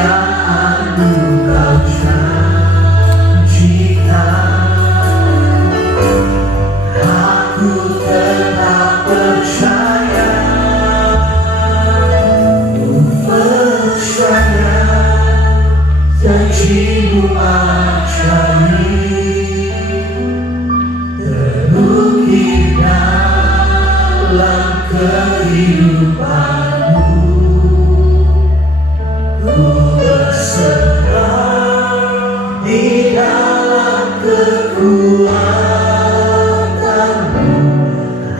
kemuliaan-Mu Kau janjikan. Aku tetap percaya, janji-Mu ajaib, terukir dalam kehidupanmu. Ku berserah di dalam kekuatan-Mu,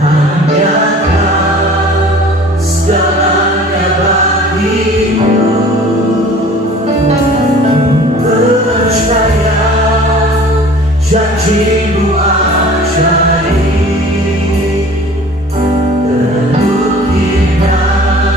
hanya Kau segalanya bagiku. Percaya janji-Mu ajaib, terukir dalam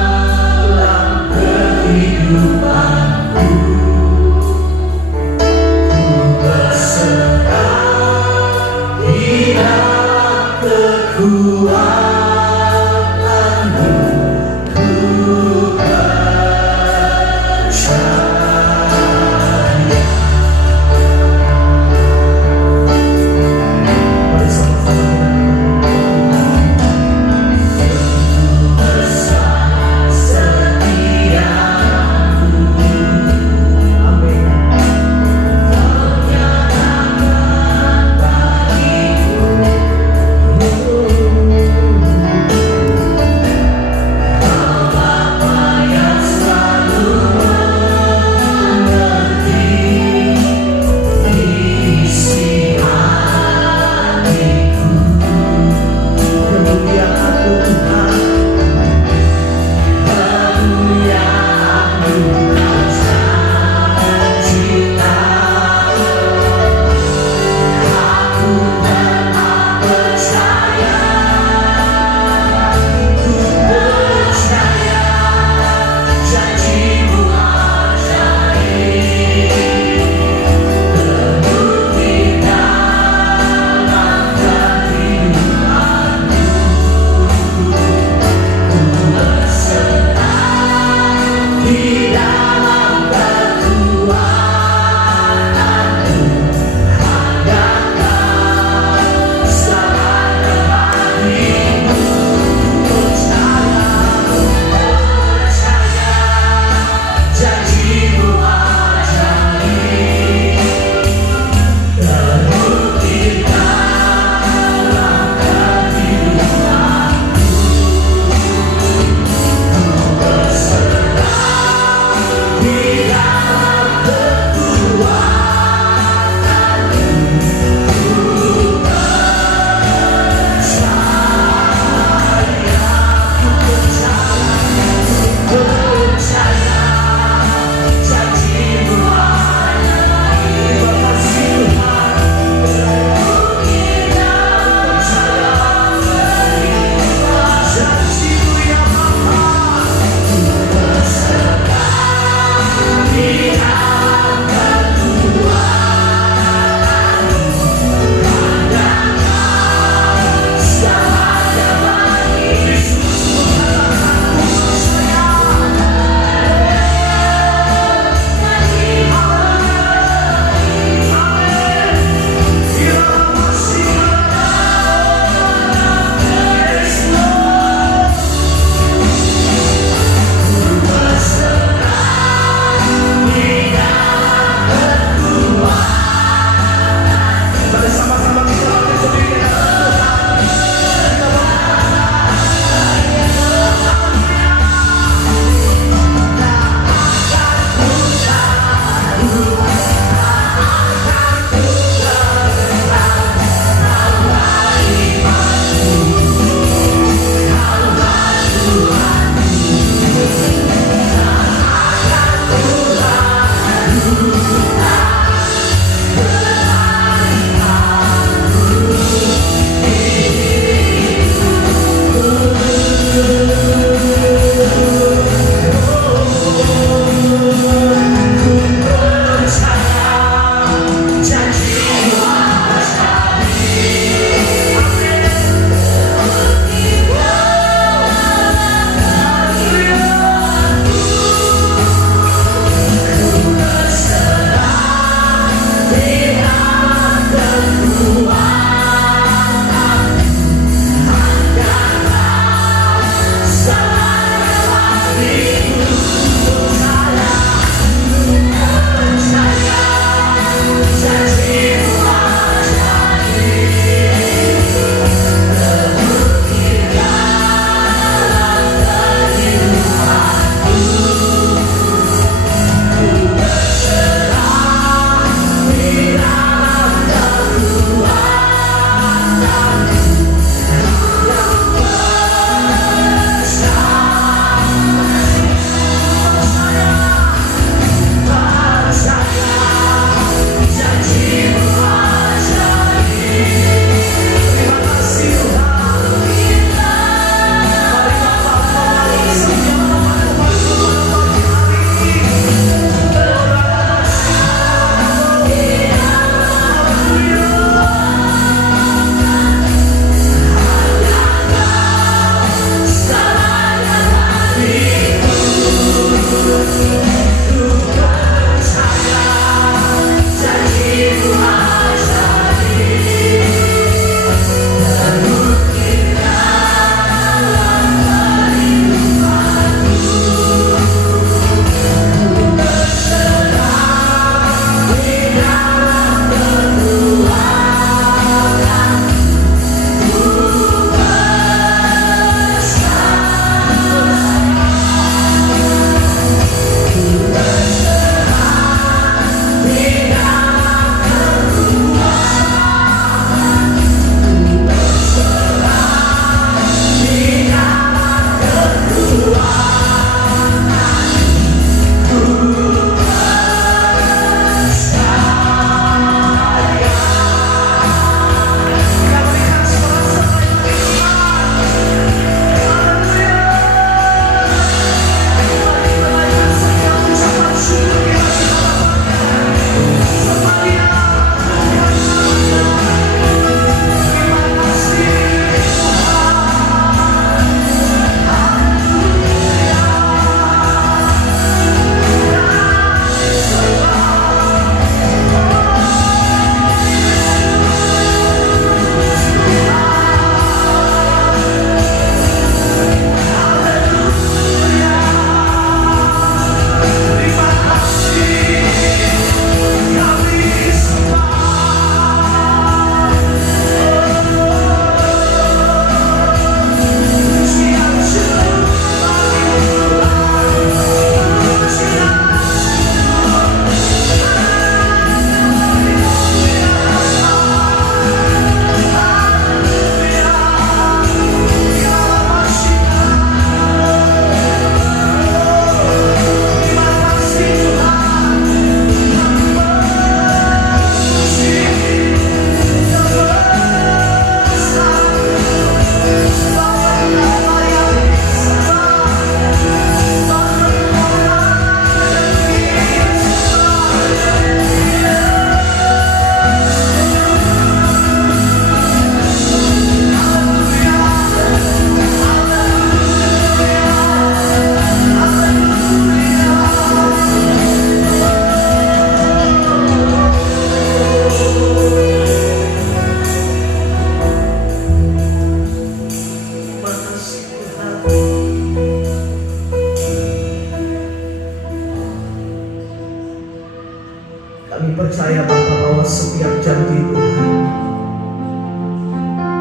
Kami percaya Bapa bahwa setiap janji Tuhan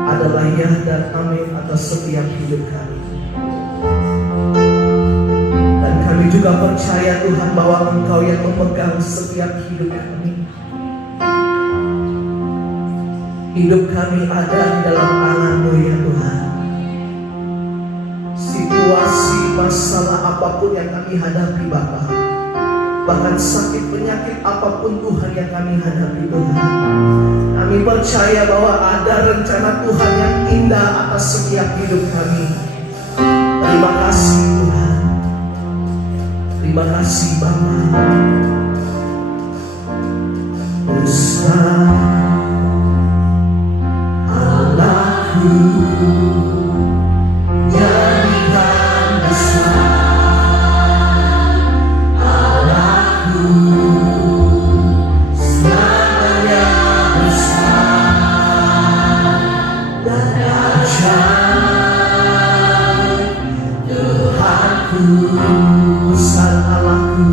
adalah ya dan amin atas setiap hidup kami. Dan kami juga percaya Tuhan bahwa Engkau yang memegang setiap hidup kami. Hidup kami ada di dalam tangan-Mu ya Tuhan. Situasi, masalah apapun yang kami hadapi Bapa, bahkan sakit penyakit apapun Tuhan yang kami hadapi Tuhan, kami percaya bahwa ada rencana Tuhan yang indah atas setiap hidup kami. Terima kasih Tuhan. Terima kasih Bapa. Besar Allahku, nyanyikan besar Allahku, selamanya besar dan ajaib. Tuhanku, besar Allahku,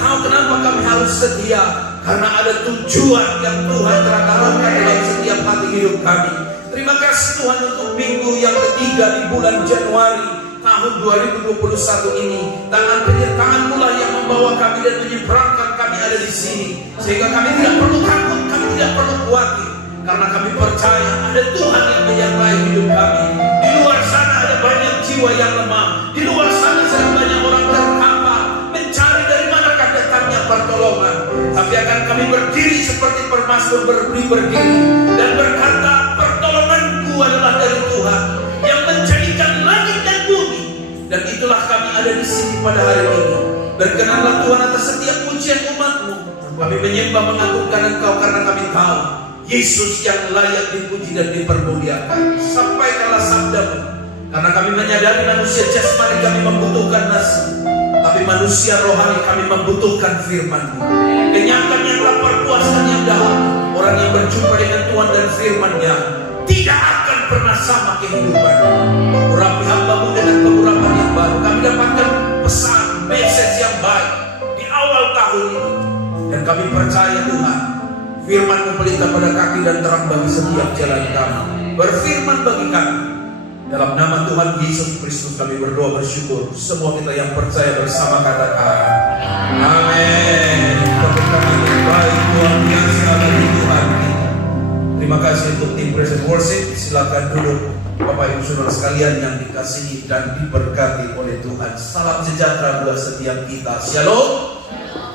tahu kenapa kami harus setia. Karena ada tujuan yang Tuhan telah tanamkan dalam setiap hati hidup kami. Terima kasih Tuhan untuk minggu yang ketiga di bulan Januari tahun 2021 ini. Tangan penyertaan mula yang membawa kami dan menyeberangkan kami ada di sini. Sehingga kami tidak perlu takut, kami tidak perlu khawatir. Karena kami percaya ada Tuhan yang menyertai hidup kami. Di luar sana ada banyak jiwa yang lemah. Di luar sana sedang banyak orang terkapar mencari dari manakah datangnya pertolongan. Tapi akan kami berdiri seperti permasmur berdiri dan berkata, pertolonganku adalah dari Tuhan yang menjadikan langit dan bumi. Dan itulah kami ada di sini pada hari ini. Berkenanlah Tuhan atas setiap pujian umat-Mu. Kami menyembah mengagungkan Engkau karena kami tahu Yesus yang layak dipuji dan dipermuliakan. Sampaikanlah sabda-Mu. Karena kami menyadari manusia jasmani kami membutuhkan nasi, tapi manusia rohani kami membutuhkan firman-Mu. Kenyangkan yang lapar, puaskan yang dalam. Orang yang berjumpa dengan Tuhan dan firman-Nya tidak akan pernah sama kehidupannya. Urapi hamba-Mu dengan pengurapan yang baru. Kami dapatkan pesan, message yang baik di awal tahun ini. Dan kami percaya Tuhan, firman-Mu pelita pada kaki dan terang bagi setiap jalan kami. Berfirman bagi kami. Dalam nama Tuhan Yesus Kristus kami berdoa bersyukur. Semua kita yang percaya bersama katakan amin. Tepuk tangan yang baik luar biasa bagi Tuhan kita. Terima kasih untuk tim Praise and Worship. Silakan duduk Bapak Ibu Saudara sekalian yang dikasihi dan diberkati oleh Tuhan. Salam sejahtera buat setiap kita. Shalom.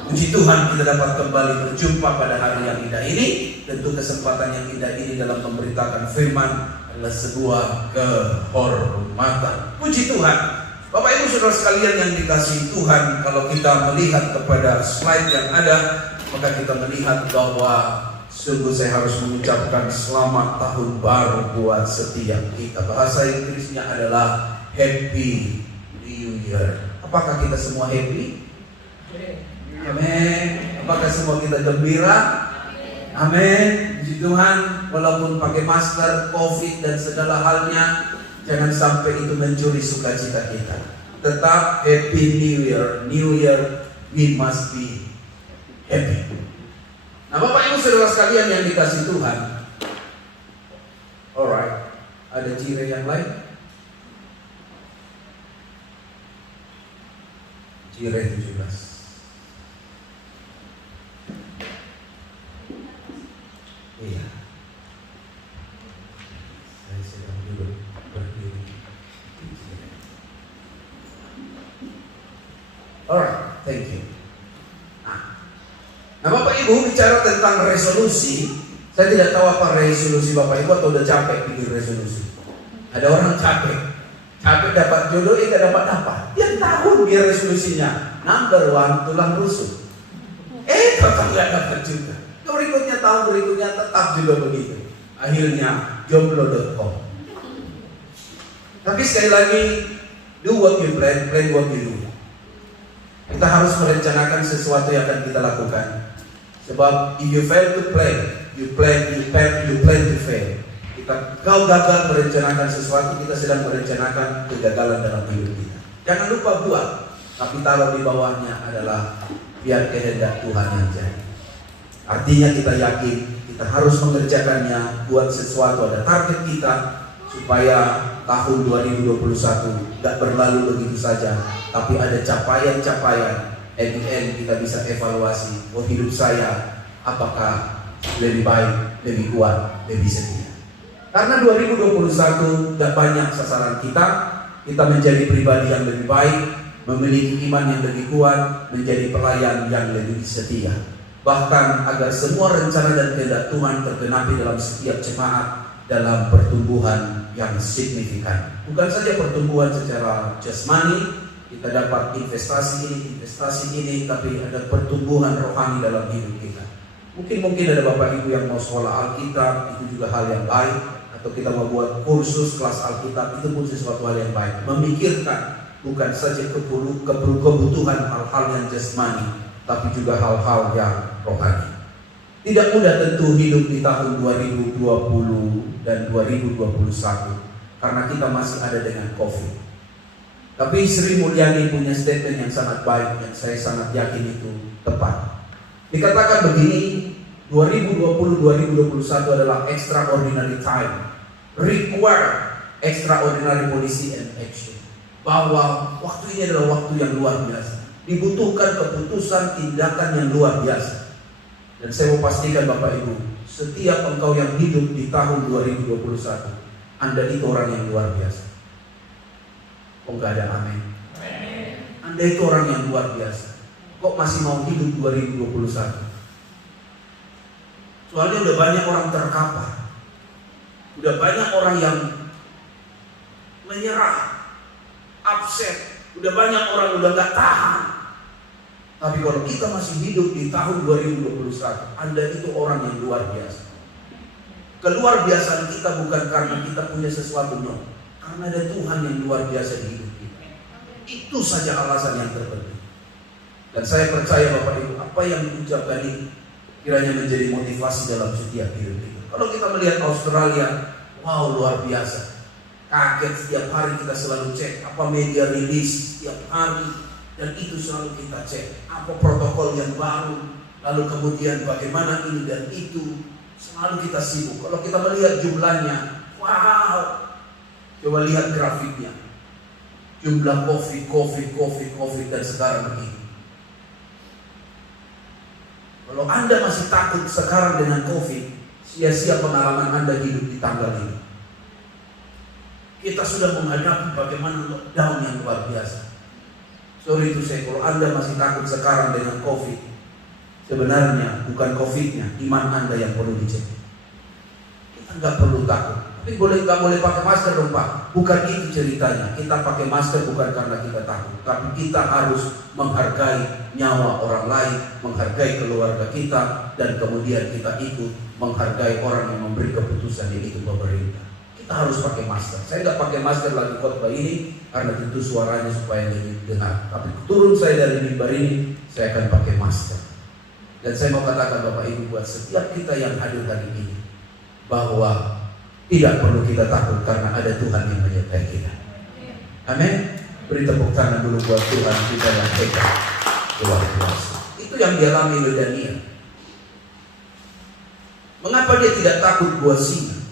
Puji Tuhan kita dapat kembali berjumpa pada hari yang indah ini. Tentu kesempatan yang indah ini dalam memberitakan firman adalah sebuah kehormatan. Puji Tuhan. Bapak Ibu Saudara sekalian yang dikasihi Tuhan, kalau kita melihat kepada slide yang ada, maka kita melihat bahwa sungguh saya harus mengucapkan selamat tahun baru buat setiap kita. Bahasa Inggrisnya adalah Happy New Year. Apakah kita semua happy? Amin. Apakah semua kita gembira? Amin. Puji Tuhan. Walaupun pakai masker, COVID dan segala halnya, jangan sampai itu mencuri sukacita kita. Tetap Happy New Year. New Year we must be happy. Nah Bapak Ibu Saudara sekalian yang dikasih Tuhan, alright, ada ciri yang lain? Ciri 17. Iya, saya sedang duduk berdiri. Alright, thank you. Nah Bapak Ibu bicara tentang resolusi, saya tidak tahu apa resolusi Bapak Ibu atau udah capek bikin resolusi. Ada orang capek dapat jodoh, gak dapat. Dia tahun dia resolusinya number 1 tulang rusuk. Tetap gak dapat juga. Berikutnya tahun berikutnya tetap juga begitu. Akhirnya jomblo.com. Tapi sekali lagi, do what you plan what you do. Kita harus merencanakan sesuatu yang akan kita lakukan. Sebab if you fail to plan, you plan to fail. Kau gagal merencanakan sesuatu, kita sedang merencanakan kegagalan dalam hidup kita. Jangan lupa buat, tapi taruh di bawahnya adalah biar kehendak Tuhan yang jadi. Artinya kita yakin kita harus mengerjakannya, buat sesuatu, ada target kita supaya tahun 2021 gak berlalu begitu saja, tapi ada capaian-capaian. At the end kita bisa evaluasi, hidup saya apakah lebih baik, lebih kuat, lebih setia. Karena 2021 gak banyak sasaran kita menjadi pribadi yang lebih baik, memiliki iman yang lebih kuat, menjadi pelayan yang lebih setia. Bahkan agar semua rencana dan kehendak Tuhan tergenapi dalam setiap jemaat dalam pertumbuhan yang signifikan. Bukan saja pertumbuhan secara jasmani, kita dapat investasi ini, tapi ada pertumbuhan rohani dalam hidup kita. Mungkin ada Bapak Ibu yang mau sekolah Alkitab, itu juga hal yang baik. Atau kita mau buat kursus kelas Alkitab, itu pun sesuatu hal yang baik. Memikirkan bukan saja kebutuhan hal-hal yang jasmani, tapi juga hal-hal yang rohani. Tidak mudah tentu hidup di tahun 2020 dan 2021 karena kita masih ada dengan COVID. Tapi Sri Mulyani punya statement yang sangat baik, yang saya sangat yakin itu tepat. Dikatakan begini, 2020-2021 adalah extraordinary time, require extraordinary policy and action. Bahwa waktu ini adalah waktu yang luar biasa, dibutuhkan keputusan tindakan yang luar biasa. Dan saya mau pastikan Bapak Ibu, setiap engkau yang hidup di tahun 2021, Anda itu orang yang luar biasa. Oh enggak ada amin. Anda itu orang yang luar biasa. Kok masih mau hidup 2021? Soalnya udah banyak orang terkapar, udah banyak orang yang menyerah, upset, udah banyak orang udah gak tahan. Tapi kalau kita masih hidup di tahun 2021, Anda itu orang yang luar biasa. Keluar biasaan kita bukan karena kita punya sesuatu, no. Karena ada Tuhan yang luar biasa di hidup kita. Itu saja alasan yang terpenting. Dan saya percaya Bapak Ibu, apa yang diucapkan ini kiranya menjadi motivasi dalam setiap hidup kita. Kalau kita melihat Australia, wow luar biasa. Kaget setiap hari kita selalu cek apa media rilis setiap hari, dan itu selalu kita cek apa protokol yang baru, lalu kemudian bagaimana ini dan itu, selalu kita sibuk. Kalau kita melihat jumlahnya, wow. Coba lihat grafiknya, jumlah COVID dan sekarang begini. Kalau Anda masih takut sekarang dengan COVID, sia-sia pengalaman Anda hidup di tanggal ini. Kita sudah menghadapi bagaimana lockdown yang luar biasa. Sorry to say, kalau Anda masih takut sekarang dengan COVID, sebenarnya bukan COVID-nya, iman Anda yang perlu dicek. Kita nggak perlu takut. Tapi nggak boleh pakai masker dong Pak. Bukan itu ceritanya. Kita pakai masker bukan karena kita takut, tapi kita harus menghargai nyawa orang lain, menghargai keluarga kita, dan kemudian kita ikut menghargai orang yang memberi keputusan, yaitu pemerintah. Kita harus pakai masker. Saya nggak pakai masker lagi khotbah ini karena tentu suaranya supaya lebih dengar. Tapi turun saya dari mimbar ini, saya akan pakai masker. Dan saya mau katakan Bapak Ibu buat setiap kita yang hadir hari ini, bahwa tidak perlu kita takut karena ada Tuhan yang menyertai kita. Amin. Beri tepuk tangan dulu buat Tuhan kita yang hebat, luar biasa. Itu yang dialami oleh Daniel. Mengapa dia tidak takut buat singa?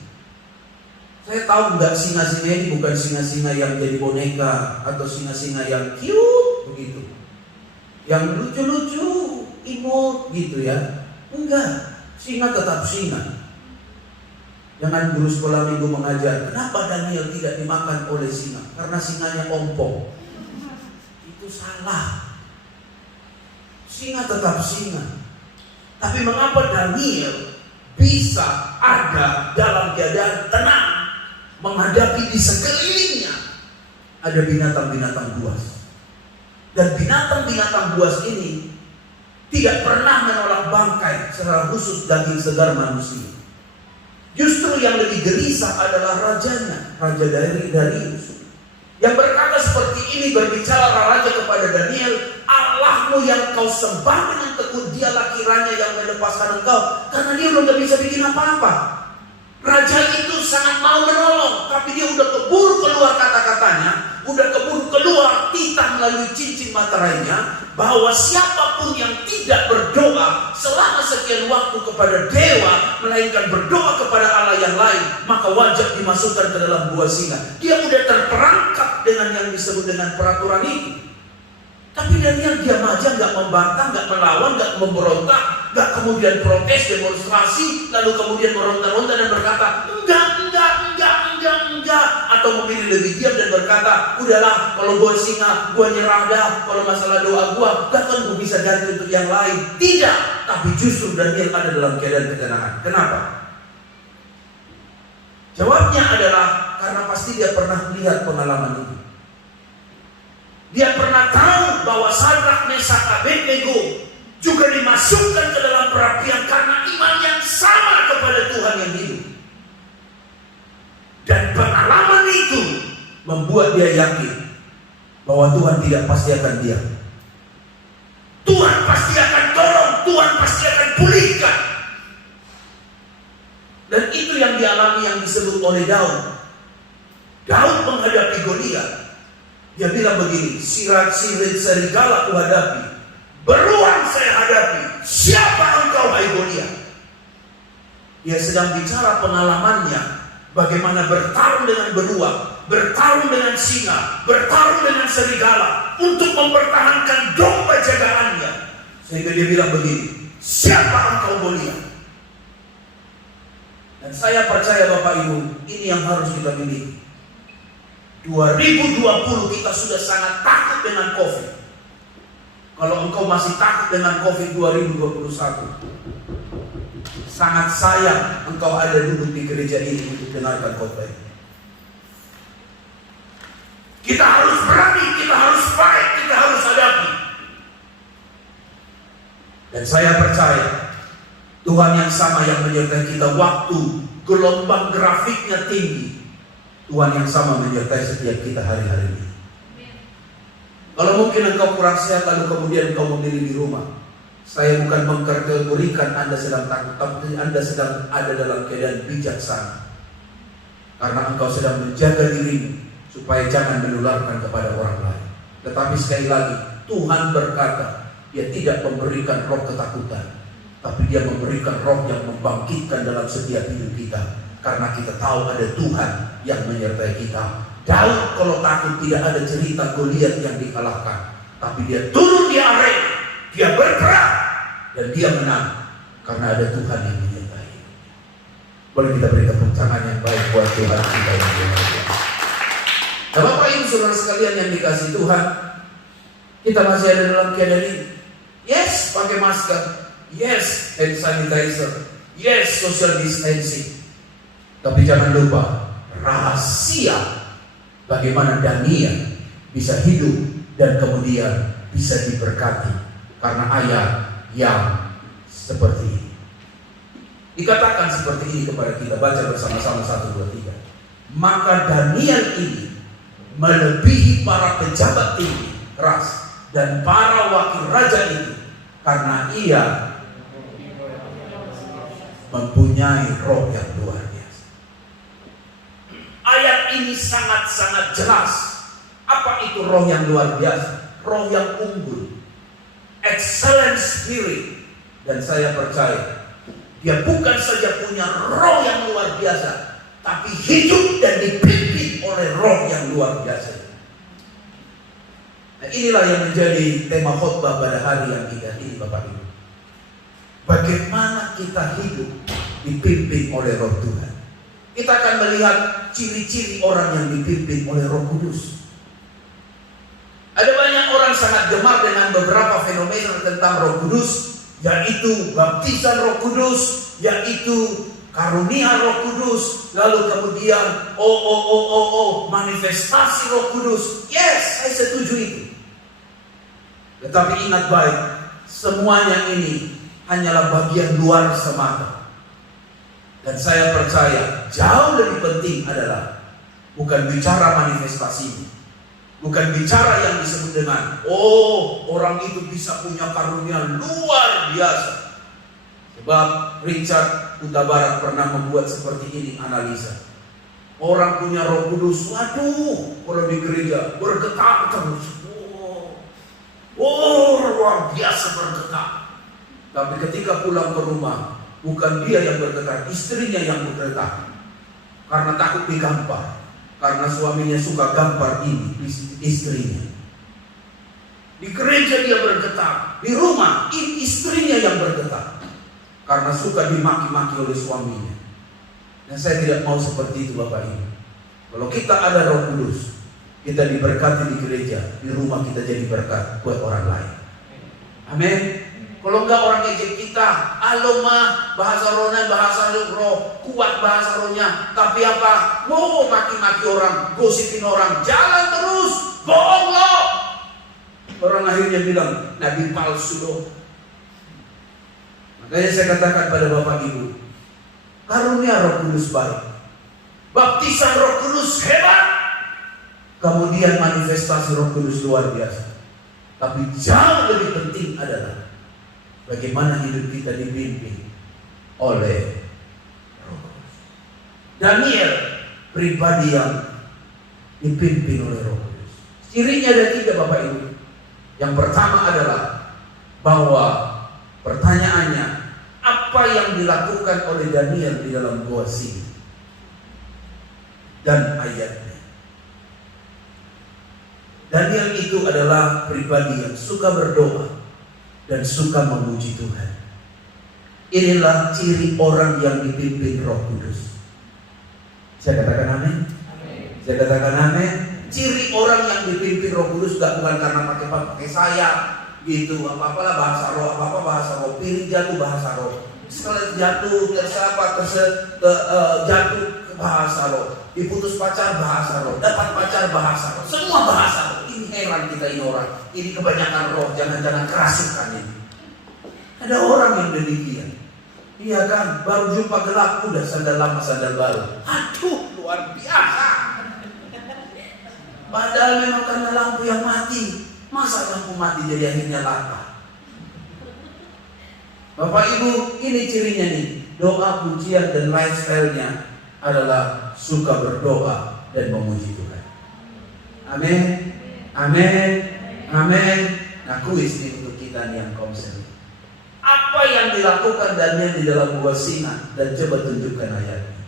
Saya tahu nggak, singa-singa ini bukan singa-singa yang jadi boneka atau singa-singa yang cute begitu, yang lucu-lucu, imut gitu ya. Enggak, singa tetap singa. Jangan guru sekolah minggu mengajar, kenapa Daniel tidak dimakan oleh singa? Karena singanya ompong. Itu salah. Singa tetap singa. Tapi mengapa Daniel bisa ada dalam keadaan tenang menghadapi di sekelilingnya ada binatang-binatang buas. Dan binatang-binatang buas ini tidak pernah menolak bangkai, secara khusus daging segar manusia. Justru yang lebih gelisah adalah rajanya, Raja Darius, yang berkata seperti ini, berbicara raja kepada Daniel, Allahmu yang kau sembah dengan tekun, dialah kiranya yang melepaskan engkau, karena dia belum bisa bikin apa-apa. Raja itu sangat mau menolong, tapi dia udah keburu keluar kata-katanya, udah keburu keluar titah melalui cincin materainya, bahwa siapapun yang tidak berdoa selama sekian waktu kepada dewa, melainkan berdoa kepada Allah yang lain, maka wajib dimasukkan ke dalam gua singa. Dia udah terperangkap dengan yang disebut dengan peraturan itu. Tapi Daniel diam aja, nggak membantah, nggak melawan, nggak memberontak, nggak kemudian protes, demonstrasi, lalu kemudian meronta-ronta dan berkata enggak, atau memilih lebih diam dan berkata, udahlah, kalau gua singa, gua nyerah dah, kalau masalah doa gua, bahkan gua bisa ganti untuk yang lain. Tidak, tapi justru Daniel ada dalam keadaan ketenangan. Kenapa? Jawabnya adalah karena pasti dia pernah melihat pengalaman itu. Dia pernah tahu bahwa Sadrak, Mesak, Abednego juga dimasukkan ke dalam perapian karena iman yang sama kepada Tuhan yang hidup. Dan pengalaman itu membuat dia yakin bahwa Tuhan tidak pasti akan diam. Tuhan pasti akan tolong, Tuhan pasti akan pulihkan. Dan itu yang dialami, yang disebut oleh Daud. Daud menghadapi Goliat. Dia bilang begini, sirat-sirit serigala ku hadapi, beruang saya hadapi, siapa engkau hai Goliat? Dia sedang bicara pengalamannya, bagaimana bertarung dengan beruang, bertarung dengan singa, bertarung dengan serigala, untuk mempertahankan domba jagaannya. Sehingga dia bilang begini, siapa engkau Goliat? Dan saya percaya Bapak Ibu, ini yang harus kita miliki. 2020 kita sudah sangat takut dengan COVID. Kalau engkau masih takut dengan COVID 2021, sangat sayang engkau ada duduk di gereja ini untuk dengarkan khotbah ini. Kita harus berani, kita harus fight, kita harus hadapi. Dan saya percaya Tuhan yang sama yang menyertai kita waktu gelombang grafiknya tinggi, Tuhan yang sama menyertai setiap kita hari-hari ini. Kalau mungkin engkau kurang sehat lalu kemudian engkau memilih di rumah, saya bukan mengkategorikan Anda sedang takut, tapi Anda sedang ada dalam keadaan bijaksana. Karena engkau sedang menjaga dirimu supaya jangan menularkan kepada orang lain. Tetapi sekali lagi, Tuhan berkata, Dia tidak memberikan roh ketakutan, tapi Dia memberikan roh yang membangkitkan dalam setiap hidup kita. Karena kita tahu ada Tuhan yang menyertai kita. Daud kalau takut tidak ada cerita Goliat yang dikalahkan, tapi dia turun di arena, dia berperang dan dia menang karena ada Tuhan yang menyertai. Boleh kita beri tepuk tangan yang baik buat Tuhan kita yang berbahagia. Nah, Bapak Ibu saudara sekalian yang dikasih Tuhan, kita masih ada dalam keadaan ini. Yes, pakai masker. Yes, hand sanitizer. Yes, social distancing. Tapi jangan lupa rahasia bagaimana Daniel bisa hidup dan kemudian bisa diberkati karena ayat yang seperti ini. Dikatakan seperti ini kepada kita, baca bersama-sama 1, 2, 3. Maka Daniel ini melebihi para pejabat tinggi keras dan para wakil raja itu karena ia mempunyai roh yang luar biasa. Ayat ini sangat-sangat jelas. Apa itu roh yang luar biasa? Roh yang unggul, excellent spirit. Dan saya percaya dia bukan saja punya roh yang luar biasa, tapi hidup dan dipimpin oleh roh yang luar biasa. Nah, inilah yang menjadi tema khotbah pada hari yang indah ini, Bapak Ibu. Bagaimana kita hidup dipimpin oleh roh Tuhan. Kita akan melihat ciri-ciri orang yang dipimpin oleh Roh Kudus. Ada banyak orang sangat gemar dengan beberapa fenomena tentang Roh Kudus, yaitu baptisan Roh Kudus, yaitu karunia Roh Kudus, lalu kemudian manifestasi Roh Kudus. Yes, saya setuju itu. Tetapi ingat baik, semuanya ini hanyalah bagian luar semata. Dan saya percaya jauh lebih penting adalah bukan bicara manifestasinya, bukan bicara yang disebut dengan orang itu bisa punya karunia luar biasa. Sebab Richard Huta Barat pernah membuat seperti ini analisa. Orang punya Roh Kudus, waduh, kalau di gereja bergetar terus. Luar biasa bergetar. Tapi ketika pulang ke rumah, bukan dia yang bergetar, istrinya yang bergetar. Karena takut digampar. Karena suaminya suka gampar ini istrinya. Di gereja dia bergetar, di rumah istrinya yang bergetar. Karena suka dimaki-maki oleh suaminya. Dan saya tidak mau seperti itu, Bapak Ibu. Kalau kita ada Roh Kudus, kita diberkati di gereja, di rumah kita jadi berkat buat orang lain. Amin. Kalau enggak orang ejek kita, mah bahasa rohnya, bahasa roh, kuat bahasa rohnya, tapi apa? Maki-maki orang, gosipin orang, jalan terus, bohong lo. Orang akhirnya bilang, nabi palsu lo. Makanya saya katakan pada Bapak Ibu, karunia Roh Kudus baik, baptisan Roh Kudus hebat, kemudian manifestasi Roh Kudus luar biasa. Tapi jauh lebih penting adalah bagaimana hidup kita dipimpin oleh Roh Kudus. Daniel pribadi yang dipimpin oleh Roh Kudus. Cirinya ada 3 Bapak Ibu. Yang pertama adalah bahwa pertanyaannya, apa yang dilakukan oleh Daniel di dalam gua singa? Dan ayatnya. Daniel itu adalah pribadi yang suka berdoa dan suka memuji Tuhan. Inilah ciri orang yang dipimpin Roh Kudus. Saya katakan amin. Saya katakan amin. Ciri orang yang dipimpin Roh Kudus bukan karena pakai sayap gitu, apa-apalah bahasa roh, apa-apa bahasa roh, piring jatuh bahasa roh, setelah jatuh jatuh ke bahasa roh, diputus pacar bahasa roh, dapat pacar bahasa roh, semua bahasa roh. Ini heran kita ini orang, ini kebanyakan roh, jangan-jangan kerasukan ini. Ada orang yang demikian. Iya kan, baru jumpa gelap udah sandal lama sandal baru. Aduh, luar biasa. Padahal memang karena lampu yang mati. Masa lampu mati jadi akhirnya latah? Bapak Ibu, ini cirinya nih. Doa, pujian dan lifestyle-nya adalah suka berdoa dan memuji Tuhan. Amin. Amin. Amin. Nah, kuis nih untuk kita nih yang komsel. Apa yang dilakukan Daniel di dalam gua singa? Dan coba tunjukkan ayatnya.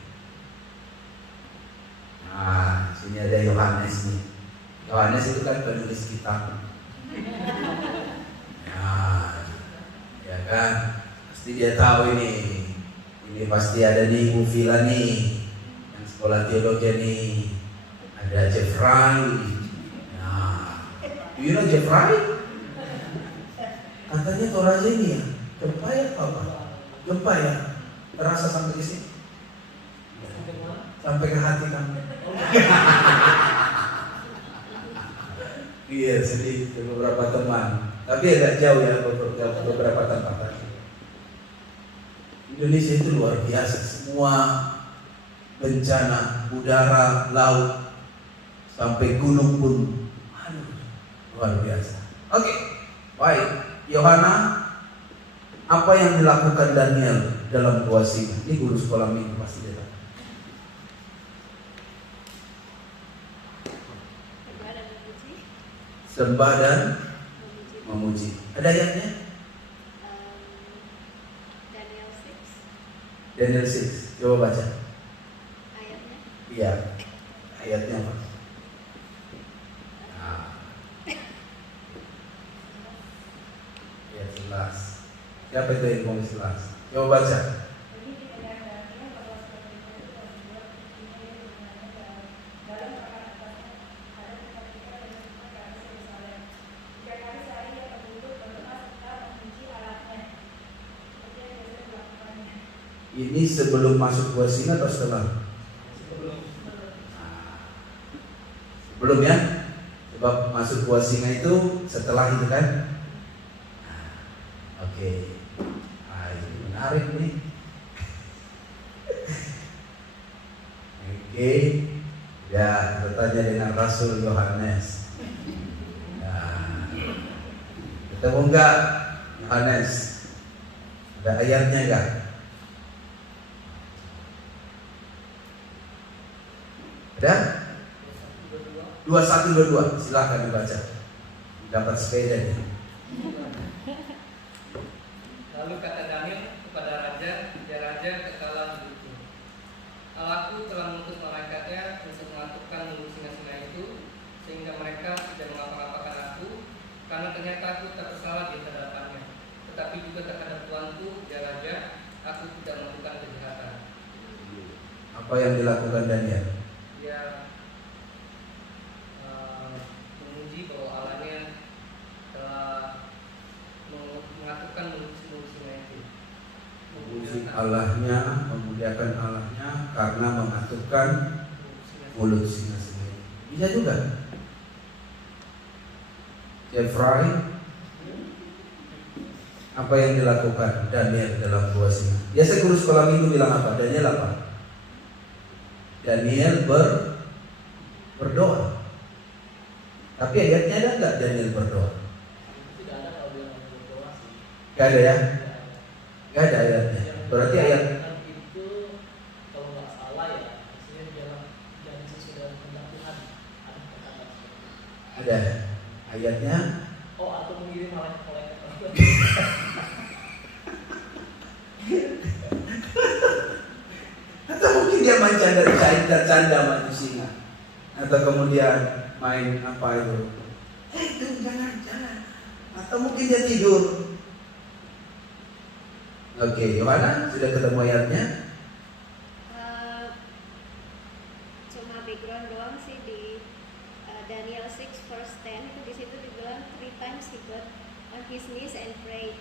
Nah, sini ada Yohanes nih. Yohanes itu kan penulis kitab. Ya kan, pasti dia tahu ini pasti ada di Uvila nih, yang sekolah teologi nih, ada Jeffrey. Nah, do you know Jeffrey? Katanya Toraja ini ya, gempa ya apa? Gempa ya, terasa sampai di sini, sampai ke hati kamu. Iya, sedih beberapa teman, tapi agak jauh ya beberapa tempat. Indonesia itu luar biasa, semua bencana udara, laut, sampai gunung pun, aduh, luar biasa. Oke, baik, Yohana, apa yang dilakukan Daniel dalam gua singa? Ini guru sekolah minggu pasti dia tahu. Sembah dan memuji. Ada ayatnya? Daniel 6. Coba baca. Ayatnya? Iya. Ayatnya apa? Nah. Ayat 11. Siapa itu yang mau 11? Coba baca. Ini sebelum masuk gua singa atau setelah? Sebelum ya. Sebab masuk gua singa itu setelah itu kan. Oke. Nah, ini menarik nih. Oke. Ya, bertanya dengan Rasul Yohanes. Nah, ketemu enggak Yohanes? Ada ayatnya enggak? Ada? 2122, silahkan dibaca. Dapat sepeda nih. Lalu kata Daniel kepada raja, ya raja, katalah begitu. Allahku telah mengutus malaikatnya untuk mengaturkan mulut singa-singa itu, sehingga mereka tidak mengapa-apakan aku, karena ternyata aku tak bersalah di hadapannya. Tetapi juga terhadap Tuanku, ya raja, aku tidak melakukan kejahatan. Apa yang dilakukan Daniel? Dia memuji bahwa Allahnya telah mengaturkan mulut singa itu. Memuji Allahnya, memuliakan Allahnya karena mengaturkan mulut singa-singa. Bisa juga. Jeffrey, apa yang dilakukan Daniel dalam gua singa? Biasa guru sekolah minggu bilang apa? Daniel apa? Daniel berdoa. Tapi ayatnya ada nggak Daniel berdoa? Tidak ada kalau dia berdoa sih. Gak ada ya? Gak ada ayatnya. Berarti ayat itu kalau nggak salah ya, maksudnya dia jadi sesuai dengan kehendak Tuhan. Ada kata-kata seperti itu. Ada ayatnya. Oh, atau mengirim malaikat. Atau mungkin dia main canda manusia. Atau kemudian main apa itu? Itu jangan. Atau mungkin dia tidur. Oke, Yohana sudah ketemu ayatnya? Cuma background doang sih di Daniel 6 verse 10 itu di situ dibilang 3 times he got on his knees and prayed.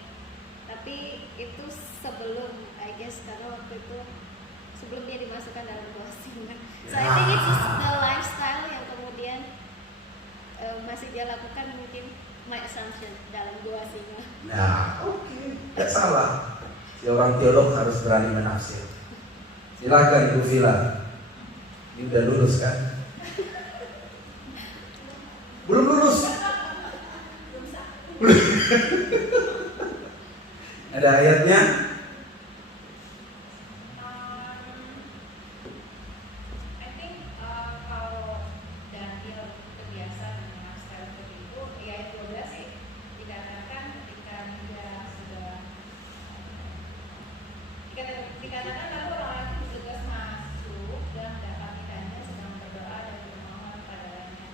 Tapi itu sebelum, I guess karena waktu itu sebelum dia dimasukkan dalam gua singa. So I think it's just the lifestyle yang kemudian masih dia lakukan, mungkin my assumption, dalam gua singa. Nah, oke, tidak salah. Si orang teolog harus berani menafsir. Silakan Ibu Vila. Ini udah lulus kan? Belum lulus. Ada ayatnya? I think kalau Daniel terbiasa dengan lifestyle seperti itu, di ayat 12 sih dikatakan ketika dia sudah dikatakan lalu orang itu bergegas masuk dan mendapatikannya sedang berdoa dan bermohon kepadanya.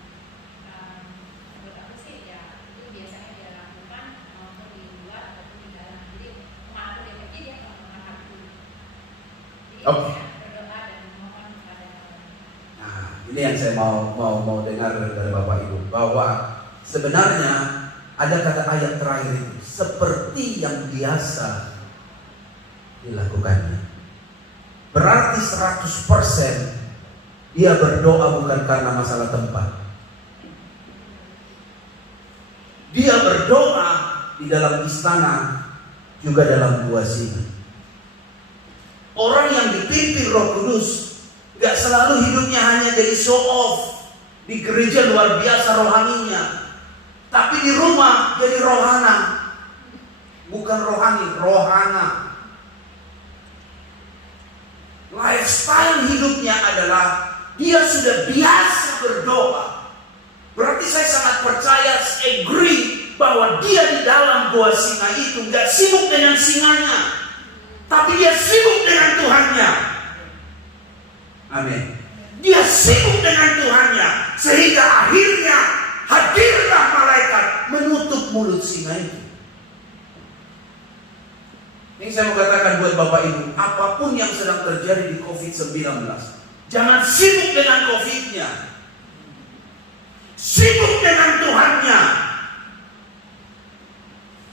Menurut aku sih ya itu biasanya dia lakukan maupun di luar ataupun di dalam. Jadi kemanapun dia pergi dia melakukan hal itu. Jadi Oke. dia berdoa dan memohon kepada Allah. Nah, ini yang saya mau dengar dari Bapak Ibu, bahwa sebenarnya ada kata ayat terakhir itu seperti yang biasa dilakukannya. Berarti 100% dia berdoa bukan karena masalah tempat. Dia berdoa di dalam istana, juga dalam gua singa. Orang yang dipimpin Roh Kudus gak selalu hidupnya hanya jadi show off di gereja luar biasa rohaninya, tapi di rumah jadi rohana. Bukan rohani, rohana. Lifestyle hidupnya adalah dia sudah biasa berdoa. Berarti saya sangat percaya, agree, bahwa dia di dalam gua singa itu gak sibuk dengan singanya, tapi dia sibuk dengan Tuhannya. Amin. Dia sibuk dengan Tuhannya, sehingga akhirnya hadirlah malaikat menutup mulut singa itu. Ini saya mau katakan buat Bapak Ibu, apapun yang sedang terjadi di COVID-19, jangan sibuk dengan COVID-nya, sibuk dengan Tuhannya,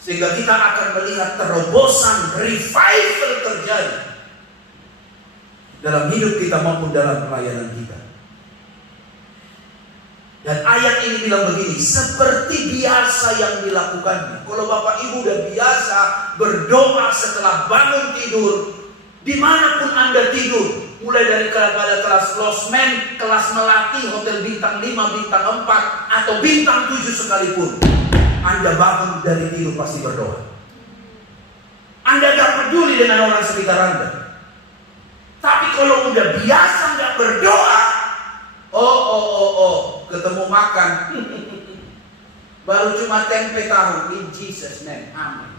sehingga kita akan melihat terobosan revival terjadi dalam hidup kita maupun dalam pelayanan kita. Dan ayat ini bilang begini, seperti biasa yang dilakukannya. Kalau Bapak Ibu udah biasa berdoa setelah bangun tidur, dimanapun Anda tidur, mulai dari pada kelas losmen, kelas melati, hotel bintang 5, bintang 4, atau bintang 7 sekalipun, Anda bangun dari tidur pasti berdoa. Anda gak peduli dengan orang sekitar Anda. Tapi kalau udah biasa gak berdoa, ketemu makan baru cuma tempe tahu, in Jesus name, amin.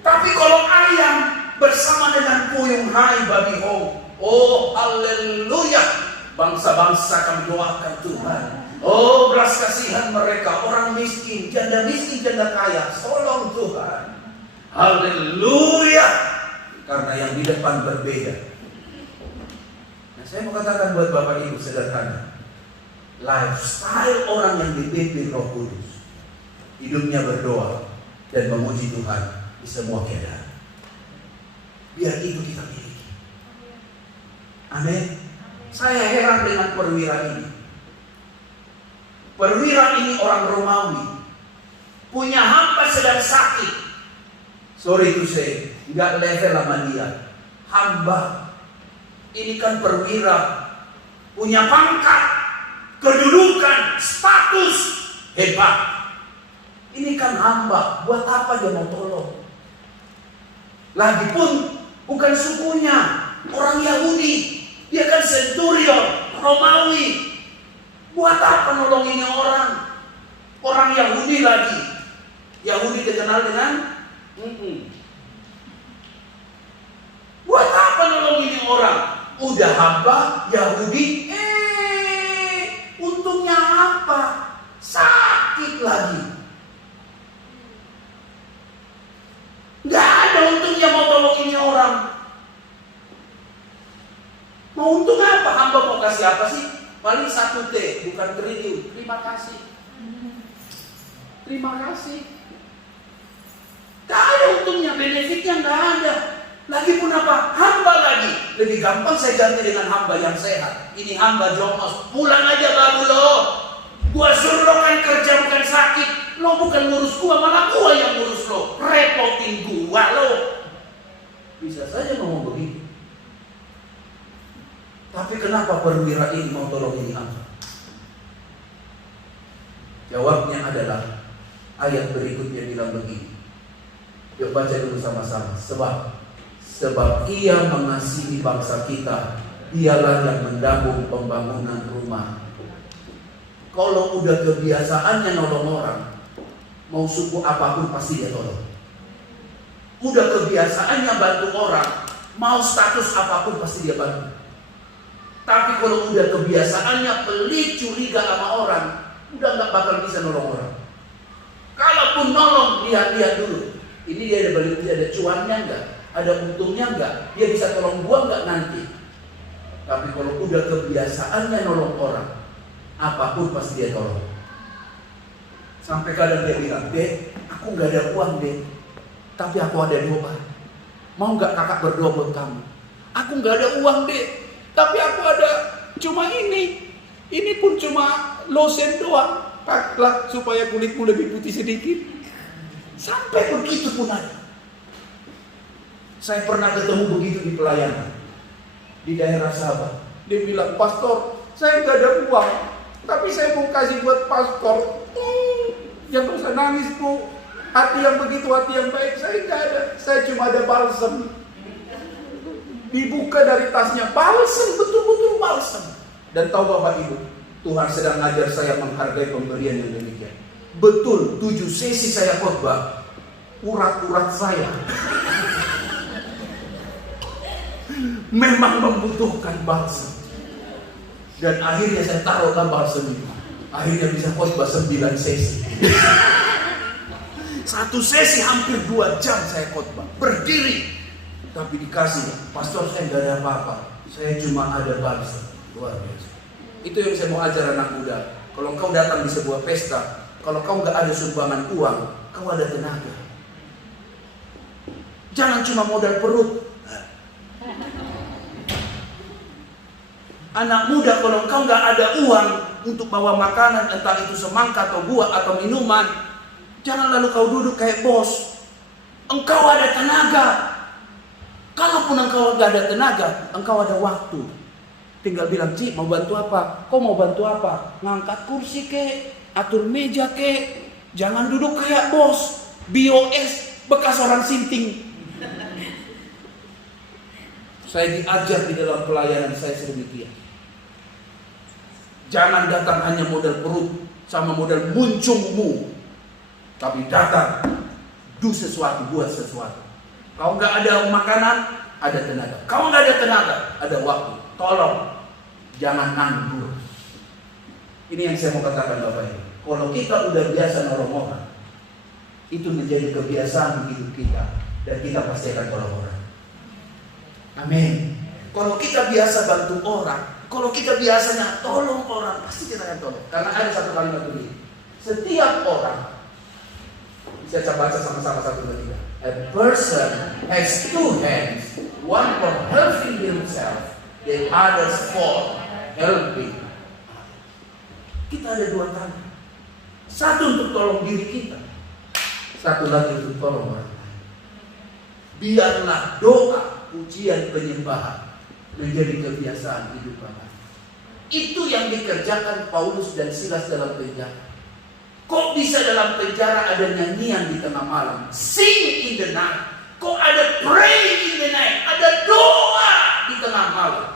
Tapi kalau ayam bersama dengan puyung, hai babi ho, oh haleluya, bangsa-bangsa kami doakan Tuhan. Oh belas kasihan mereka, orang miskin, janda kaya, tolong Tuhan. Haleluya, karena yang di depan berbeda. Saya mau katakan buat Bapak Ibu sederhana, lifestyle orang yang dipimpin Roh Kudus, hidupnya berdoa dan memuji Tuhan di semua keadaan. Biar itu kita miliki. Amin. Saya heran dengan perwira ini. Perwira ini orang Romawi, punya hamba sedang sakit. Sorry to say, nggak level sama dia. Hamba. Ini kan perwira, punya pangkat, kedudukan, status hebat. Ini kan hamba, buat apa dia mau tolong? Lagipun bukan sukunya, orang Yahudi. Dia kan centurion, Romawi. Buat apa nolongin orang? Orang Yahudi lagi. Yahudi dikenal dengan buat apa nolongin orang? Udah hamba Yahudi, untungnya apa? Sakit lagi. Gak ada untungnya mau tolongin orang. Mau untung apa? Hamba mau kasih apa sih? Paling 1 T, bukan triliun. Terima kasih. Terima kasih. Gak ada untungnya, benefitnya gak ada. Lagi pun apa? Hamba lagi. Lebih gampang saya ganti dengan hamba yang sehat. Ini hamba jongos. Pulang aja babu lo. Gua suruh lo kan kerja bukan sakit. Lo bukan ngurus gua, malah gua yang ngurus lo. Repotin gua lo. Bisa saja ngomong begitu. Tapi kenapa perwira ini mau tolongin hamba? Jawabnya adalah ayat berikutnya bilang begini. Yuk baca dulu sama-sama. Sebab ia mengasihi bangsa kita, dialah yang mendambung pembangunan rumah. Kalau udah kebiasaannya nolong orang, mau suku apapun pasti dia tolong. Udah kebiasaannya bantu orang, mau status apapun pasti dia bantu. Tapi kalau udah kebiasaannya pelit, curiga sama orang, udah gak bakal bisa nolong orang. Kalaupun nolong, lihat-lihat dulu. Ini dia ada balik, dia ada cuannya enggak? Ada untungnya enggak? Dia bisa tolong gua enggak nanti? Tapi kalau udah kebiasaannya nolong orang, apapun pasti dia tolong. Sampai kadang dia bilang, Dek, aku enggak ada uang, Dek, tapi aku ada doa. Mau enggak kakak berdoa buat kamu? Aku enggak ada uang, Dek, tapi aku ada cuma ini. Ini pun cuma lotion doang. Paklah supaya kulitmu lebih putih sedikit. Sampai begitu pun ada. Saya pernah ketemu begitu di pelayanan di daerah Sabah. Dia bilang, Pastor, saya nggak ada uang, tapi saya mau kasih buat Pastor. Jangan usah nangis, Bu. Hati yang begitu, hati yang baik. Saya nggak ada. Saya cuma ada balsam. Dibuka dari tasnya, balsam, betul-betul balsam. Dan tahu Bapak Ibu, Tuhan sedang ngajar saya menghargai pemberian yang demikian. Betul, 7 sesi saya khotbah, urat-urat saya memang membutuhkan balsam. Dan akhirnya saya taruhkan balsam itu. Akhirnya bisa khotbah 9 sesi. 1 sesi hampir 2 jam saya khotbah, berdiri. Tapi dikasih, Pastor, saya nggak ada apa-apa, saya cuma ada balsam. Luar biasa. Itu yang saya mau ajar anak muda. Kalau kau datang di sebuah pesta, kalau kau nggak ada sumbangan uang, kau ada tenaga. Jangan cuma modal perut. Anak muda, kalau kau nggak ada uang untuk bawa makanan, entah itu semangka atau buah atau minuman, jangan lalu kau duduk kayak bos. Engkau ada tenaga. Kalaupun engkau nggak ada tenaga, engkau ada waktu. Tinggal bilang, Cik, mau bantu apa? Kau mau bantu apa? Ngangkat kursi kek, atur meja kek. Jangan duduk kayak bos, BOS, bekas orang sinting. Saya diajar di dalam pelayanan saya sedemikian. Jangan datang hanya modal perut sama modal muncungmu, tapi datang, do sesuatu, buat sesuatu. Kau nggak ada makanan, ada tenaga. Kau nggak ada tenaga, ada waktu. Tolong, jangan nganggur. Ini yang saya mau katakan Bapak Ibu. Kalau kita udah biasa nolong orang, itu menjadi kebiasaan di hidup kita, dan kita pasti akan tolong orang. Amin. Kalau kita biasa bantu orang, kalau kita biasanya tolong orang, pasti kita akan tolong. Karena ada satu kalimat begini, setiap orang, bisa baca sama-sama satu lagi. A person has 2 hands, one for helping himself, the others for helping. Kita ada 2 tangan. Satu untuk tolong diri kita, satu lagi untuk tolong orang lain. Biarlah doa, pujian, penyembahan menjadi kebiasaan hidup kita. Itu yang dikerjakan Paulus dan Silas dalam penjara. Kok bisa dalam penjara ada nyanyian di tengah malam? Sing in the night. Kok ada pray in the night? Ada doa di tengah malam.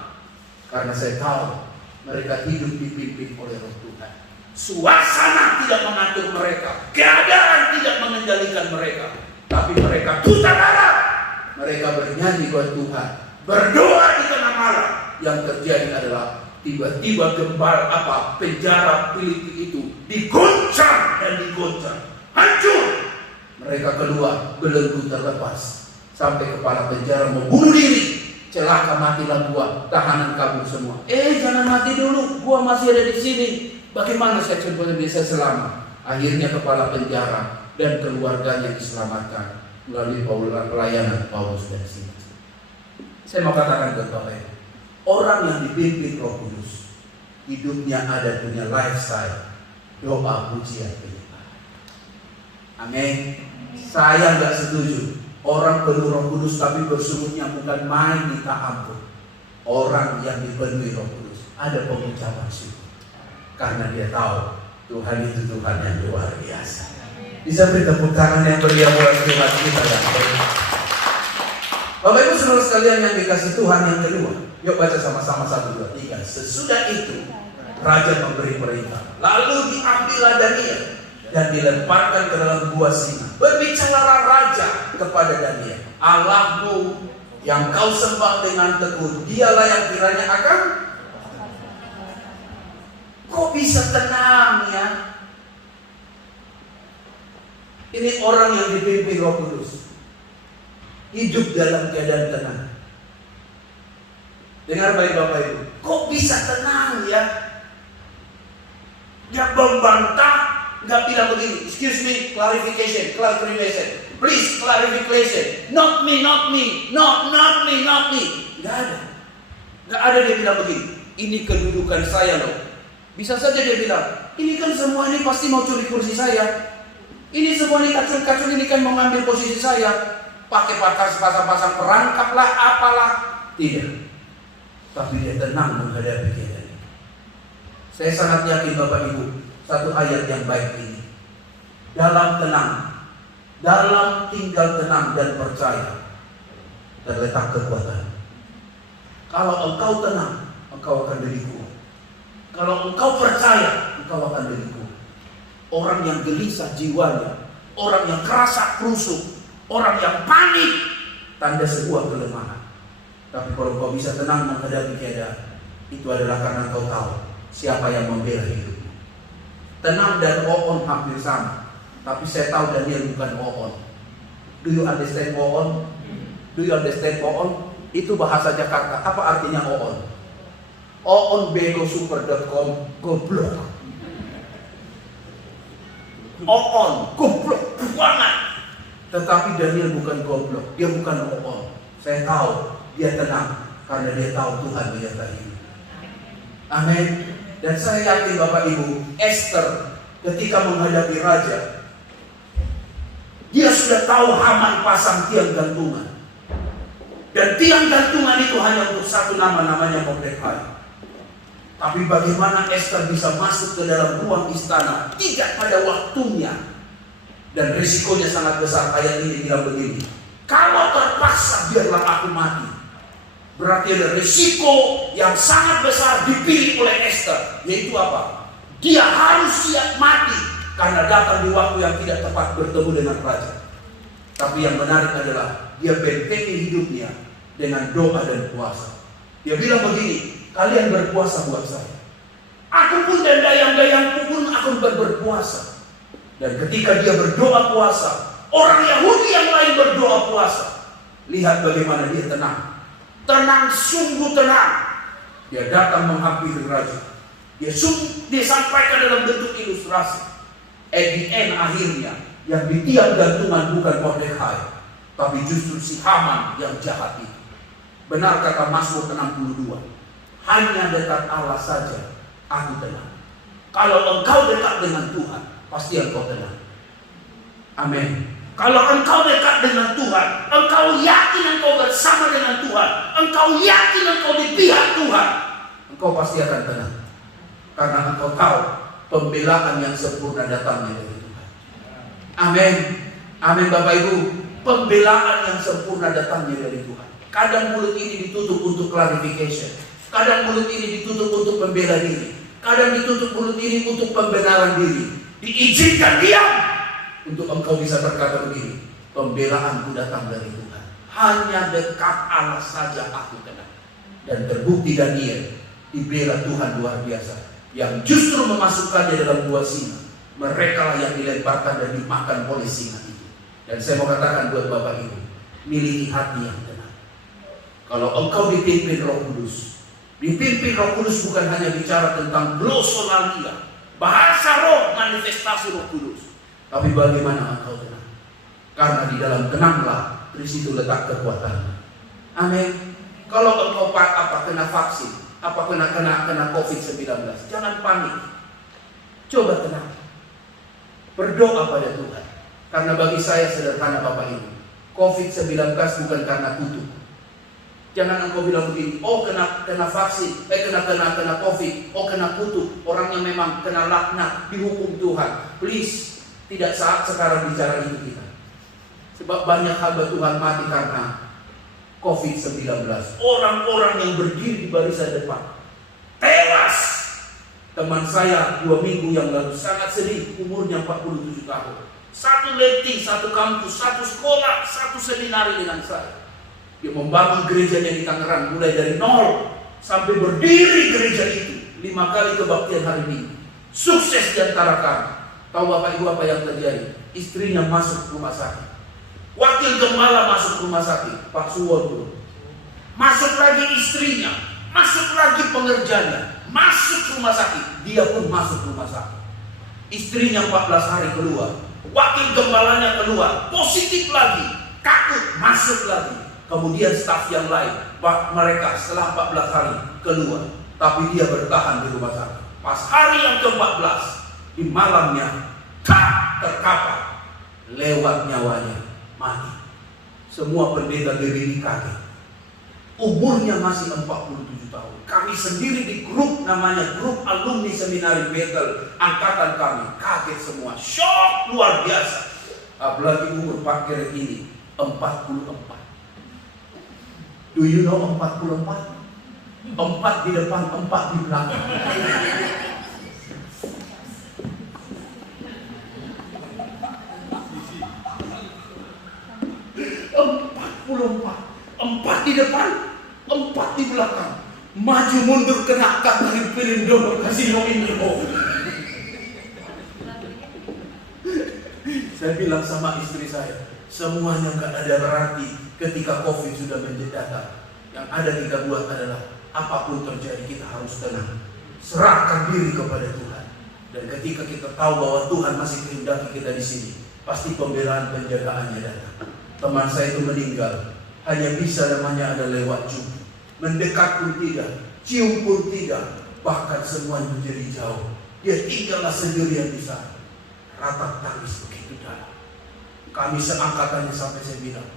Karena saya tahu Mereka hidup dipimpin oleh Roh Tuhan. Suasana tidak mengatur mereka, keadaan tidak mengendalikan mereka, tapi mereka putar arah. Mereka bernyanyi buat Tuhan, berdoa di tengah malam. Yang terjadi adalah tiba-tiba penjara Filipi itu diguncang dan digoncang, hancur. Mereka keluar, belenggu terlepas, sampai kepala penjara mau bunuh diri. Celaka, matilah gua, tahanan kabur semua. Jangan mati dulu, gua masih ada di sini. Bagaimana saya coba bisa selamat? Akhirnya kepala penjara dan keluarganya diselamatkan melalui pelayanan Paulus dan Silas. Saya mau katakan ke Bapak, orang yang dipimpin Roh Kudus, hidupnya ada punya lifestyle doa, pujian, penyembahan. Amin. Saya nggak setuju orang penuh Roh Kudus tapi bersungguhnya bukan main minta ampun. Orang yang dipenuhi Roh Kudus ada pengucapan syukur karena dia tahu Tuhan itu Tuhan yang luar biasa. Bisa beri tepuk tangan yang meriah buat Tuhan kita yang baik. Bapak Ibu saudara sekalian yang dikasih Tuhan, yang kedua, yuk baca sama-sama 1, 2, 3. Sesudah itu Raja memberi perintah, lalu diambillah Daniel dan dilemparkan ke dalam gua singa. Berbicaralah Raja kepada Daniel, Allahmu yang kau sembah dengan tekun, dialah yang kiranya akan. Kok bisa tenang ya? Ini orang yang dipimpin Roh Kudus, hidup dalam keadaan tenang. Dengar baik Bapak Ibu, kok bisa tenang ya? Dia membantah, nggak bilang begini, excuse me, clarification, please clarification, not me, not me, not me. Nggak ada dia bilang begini, ini kedudukan saya loh. Bisa saja dia bilang, ini kan semua ini pasti mau curi kursi saya. Ini semua ini kacung-kacung ini kan mau ngambil posisi saya. Pakai pasang-pasang perangkap lah, apalah. Tidak. Tapi dia tenang menghadapi keadaan. Saya sangat yakin Bapak Ibu, satu ayat yang baik ini. Dalam tenang, dalam tinggal tenang dan percaya, terletak kekuatan. Kalau engkau tenang, engkau akan jadi kuat. Kalau engkau percaya, engkau akan jadi kuat. Orang yang gelisah jiwanya, orang yang kerasa krusuk, orang yang panik, tanda sebuah kelemahan. Tapi kalau kau bisa tenang menghadapi keadaan, itu adalah karena kau tahu siapa yang membela hidupmu. Tenang dan Oon hampir sama, tapi saya tahu Daniel bukan Oon. Do you understand Oon? Do you understand Oon? Itu bahasa Jakarta. Apa artinya Oon? oonbegosuper.com, goblok. Oon, goblok banget. Tetapi Daniel bukan goblok, dia bukan Oon. Saya tahu dia tenang karena dia tahu Tuhan menyertai dia. Amin. Dan saya yakin Bapak Ibu, Esther ketika menghadapi raja, dia sudah tahu Haman pasang tiang gantungan. Dan tiang gantungan itu hanya untuk satu nama, namanya Mordekai. Tapi bagaimana Esther bisa masuk ke dalam ruang istana tidak pada waktunya. Dan risikonya sangat besar. Ayat ini bilang begini, kalau terpaksa biarlah aku mati. Berarti ada risiko yang sangat besar dipilih oleh Esther. Yaitu apa? Dia harus siap mati karena datang di waktu yang tidak tepat bertemu dengan raja. Tapi yang menarik adalah dia bentengi hidupnya dengan doa dan puasa. Dia bilang begini, kalian berpuasa buat saya. Aku pun dan dayang-dayangku pun akan berpuasa. Dan ketika dia berdoa puasa, orang Yahudi yang lain berdoa puasa. Lihat bagaimana dia tenang. Tenang, sungguh tenang. Dia datang menghampiri raja. Dia sampaikan dalam bentuk ilustrasi. At the end akhirnya, yang di tiang gantungan bukan Mordekai, tapi justru si Haman yang jahat itu. Benar kata Mazmur 62. Hanya dekat Allah saja aku tenang. Kalau engkau dekat dengan Tuhan, pasti engkau tenang. Amin. Kalau engkau dekat dengan Tuhan, engkau yakin engkau bersama dengan Tuhan, engkau yakin engkau di pihak Tuhan, engkau pasti akan tenang. Karena engkau tahu pembelaan yang sempurna datangnya dari Tuhan. Amin. Amin Bapak Ibu. Pembelaan yang sempurna datangnya dari Tuhan. Kadang mulut ini ditutup untuk clarification. Kadang mulut ini ditutup untuk membela diri. Kadang ditutup mulut ini untuk pembenaran diri. Diizinkan diam untuk engkau bisa berkata begini, pembelaanku datang dari Tuhan. Hanya dekat Allah saja aku tenang. Dan terbukti Daniel dibela Tuhan luar biasa. Yang justru memasukkannya dalam gua singa. Mereka lah yang dilemparkan dan dimakan oleh singa itu. Dan saya mau katakan buat Bapak Ibu, miliki hati yang tenang. Kalau engkau dipimpin Roh Kudus, dipimpin Roh Kudus bukan hanya bicara tentang glosolalia, bahasa roh, manifestasi Roh Kudus, tapi bagaimana engkau tenang. Karena di dalam tenanglah di situ letak kekuatan. Amin. Kalau engkau kena vaksin, kena COVID-19, jangan panik. Coba tenang. Berdoa pada Tuhan. Karena bagi saya sederhana Bapak Ibu, COVID-19 bukan karena kutuk. Jangan engkau bilang begini, oh kena vaksin, kena COVID, oh kena kutuk. Orangnya memang kena laknat, dihukum Tuhan. Please, tidak saat sekarang bicara itu kita. Sebab banyak hamba Tuhan mati karena COVID-19. Orang-orang yang berdiri di barisan depan tewas. Teman saya 2 minggu yang lalu sangat sedih, umurnya 47 tahun. Satu letting, satu kampus, satu sekolah, satu seminari dengan saya. Dia membangun gerejanya di Tangerang mulai dari nol sampai berdiri gereja itu 5 kali kebaktian hari Minggu. Sukses di antara kami. Tahu Bapak Ibu apa yang terjadi? Istrinya masuk rumah sakit. Wakil gembala masuk rumah sakit, Pak Suwondo. Masuk lagi istrinya, masuk lagi pengerjanya, masuk rumah sakit. Dia pun masuk rumah sakit. Istrinya 14 hari keluar, wakil gembalanya keluar, positif lagi, kakut masuk lagi. Kemudian staf yang lain, mereka setelah 14 hari keluar, tapi dia bertahan di rumah sakit. Pas hari yang ke-14, di malamnya, terkapar, lewat nyawanya. Mati. Semua pendeta GBI kaget. Umurnya masih 47 tahun. Kami sendiri di grup namanya grup alumni seminari Bethel, angkatan kami kaget semua. Shock luar biasa. Apalagi umur Pak Keret ini 44. Do you know 44? 4 di depan, 4 di belakang. 4 di depan, 4 di belakang. Maju mundur kena dari Pelindo Kasino ini. Saya bilang sama istri saya, semuanya gak ada berarti ketika COVID sudah menjadi. Yang ada kita buat adalah apapun terjadi kita harus tenang. Serahkan diri kepada Tuhan. Dan ketika kita tahu bahwa Tuhan masih kehendaki kita di sini, pasti pembelaan penjagaannya datang. Teman saya itu meninggal. Hanya bisa namanya ada lewat jumpa. Mendekat pun tidak, cium pun tidak, bahkan semuanya menjadi jauh. Dia tinggallah sendirian di sana. Ratap tangis begitu dalam. Kami seangkatannya sampai saya bilang,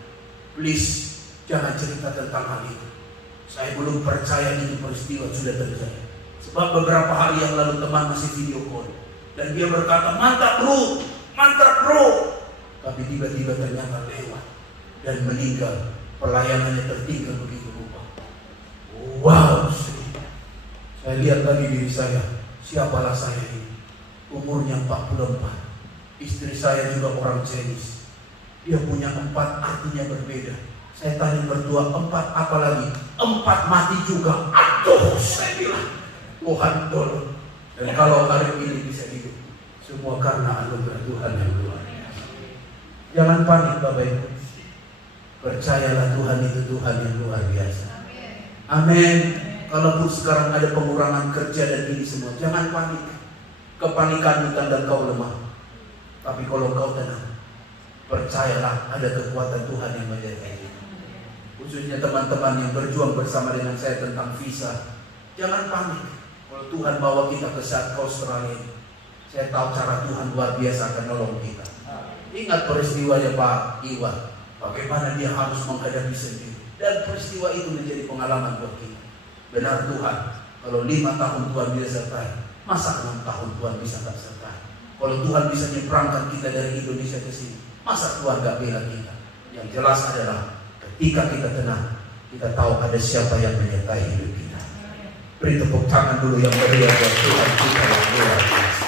please jangan cerita tentang hal itu. Saya belum percaya itu peristiwa sudah terjadi. Sebab beberapa hari yang lalu teman masih video call dan dia berkata, mantap bro. Tapi tiba-tiba ternyata lewat dan meninggal. Pelayanannya tertinggal begitu rupa. Wow, saya lihat lagi diri saya. Siapalah saya ini? Umurnya 44. Istri saya juga orang Chinese. Dia punya 4, artinya berbeda. Saya tanya berdua, 4 apa lagi? 4 mati juga. Aduh, saya bilang, Tuhan tolong. Dan kalau hari ini bisa hidup, semua karena anugerah Tuhan yang luar biasa. Jangan panik Bapak Ibu. Percayalah Tuhan itu Tuhan yang luar biasa. Amin. Kalaupun sekarang ada pengurangan kerja dan ini semua, jangan panik. Kepanikan tanda kau lemah. Tapi kalau kau tenang, percayalah ada kekuatan Tuhan yang menyertai. Khususnya teman-teman yang berjuang bersama dengan saya tentang visa, jangan panik. Kalau Tuhan bawa kita ke Australia, saya tahu cara Tuhan luar biasa akan nolong kita. Ingat peristiwanya Pak Iwan. Bagaimana dia harus menghadapi sendiri. Dan peristiwa itu menjadi pengalaman buat kita. Benar Tuhan, kalau 5 tahun Tuhan bisa sertai, masa 6 tahun Tuhan bisa tak sertai? Kalau Tuhan bisa menyeberangkan kita dari Indonesia ke sini, masa Tuhan gak bela kita? Yang jelas adalah ketika kita tenang, kita tahu ada siapa yang menyertai hidup kita. Beri tepuk tangan dulu yang meriah buat Tuhan kita yang luar biasa.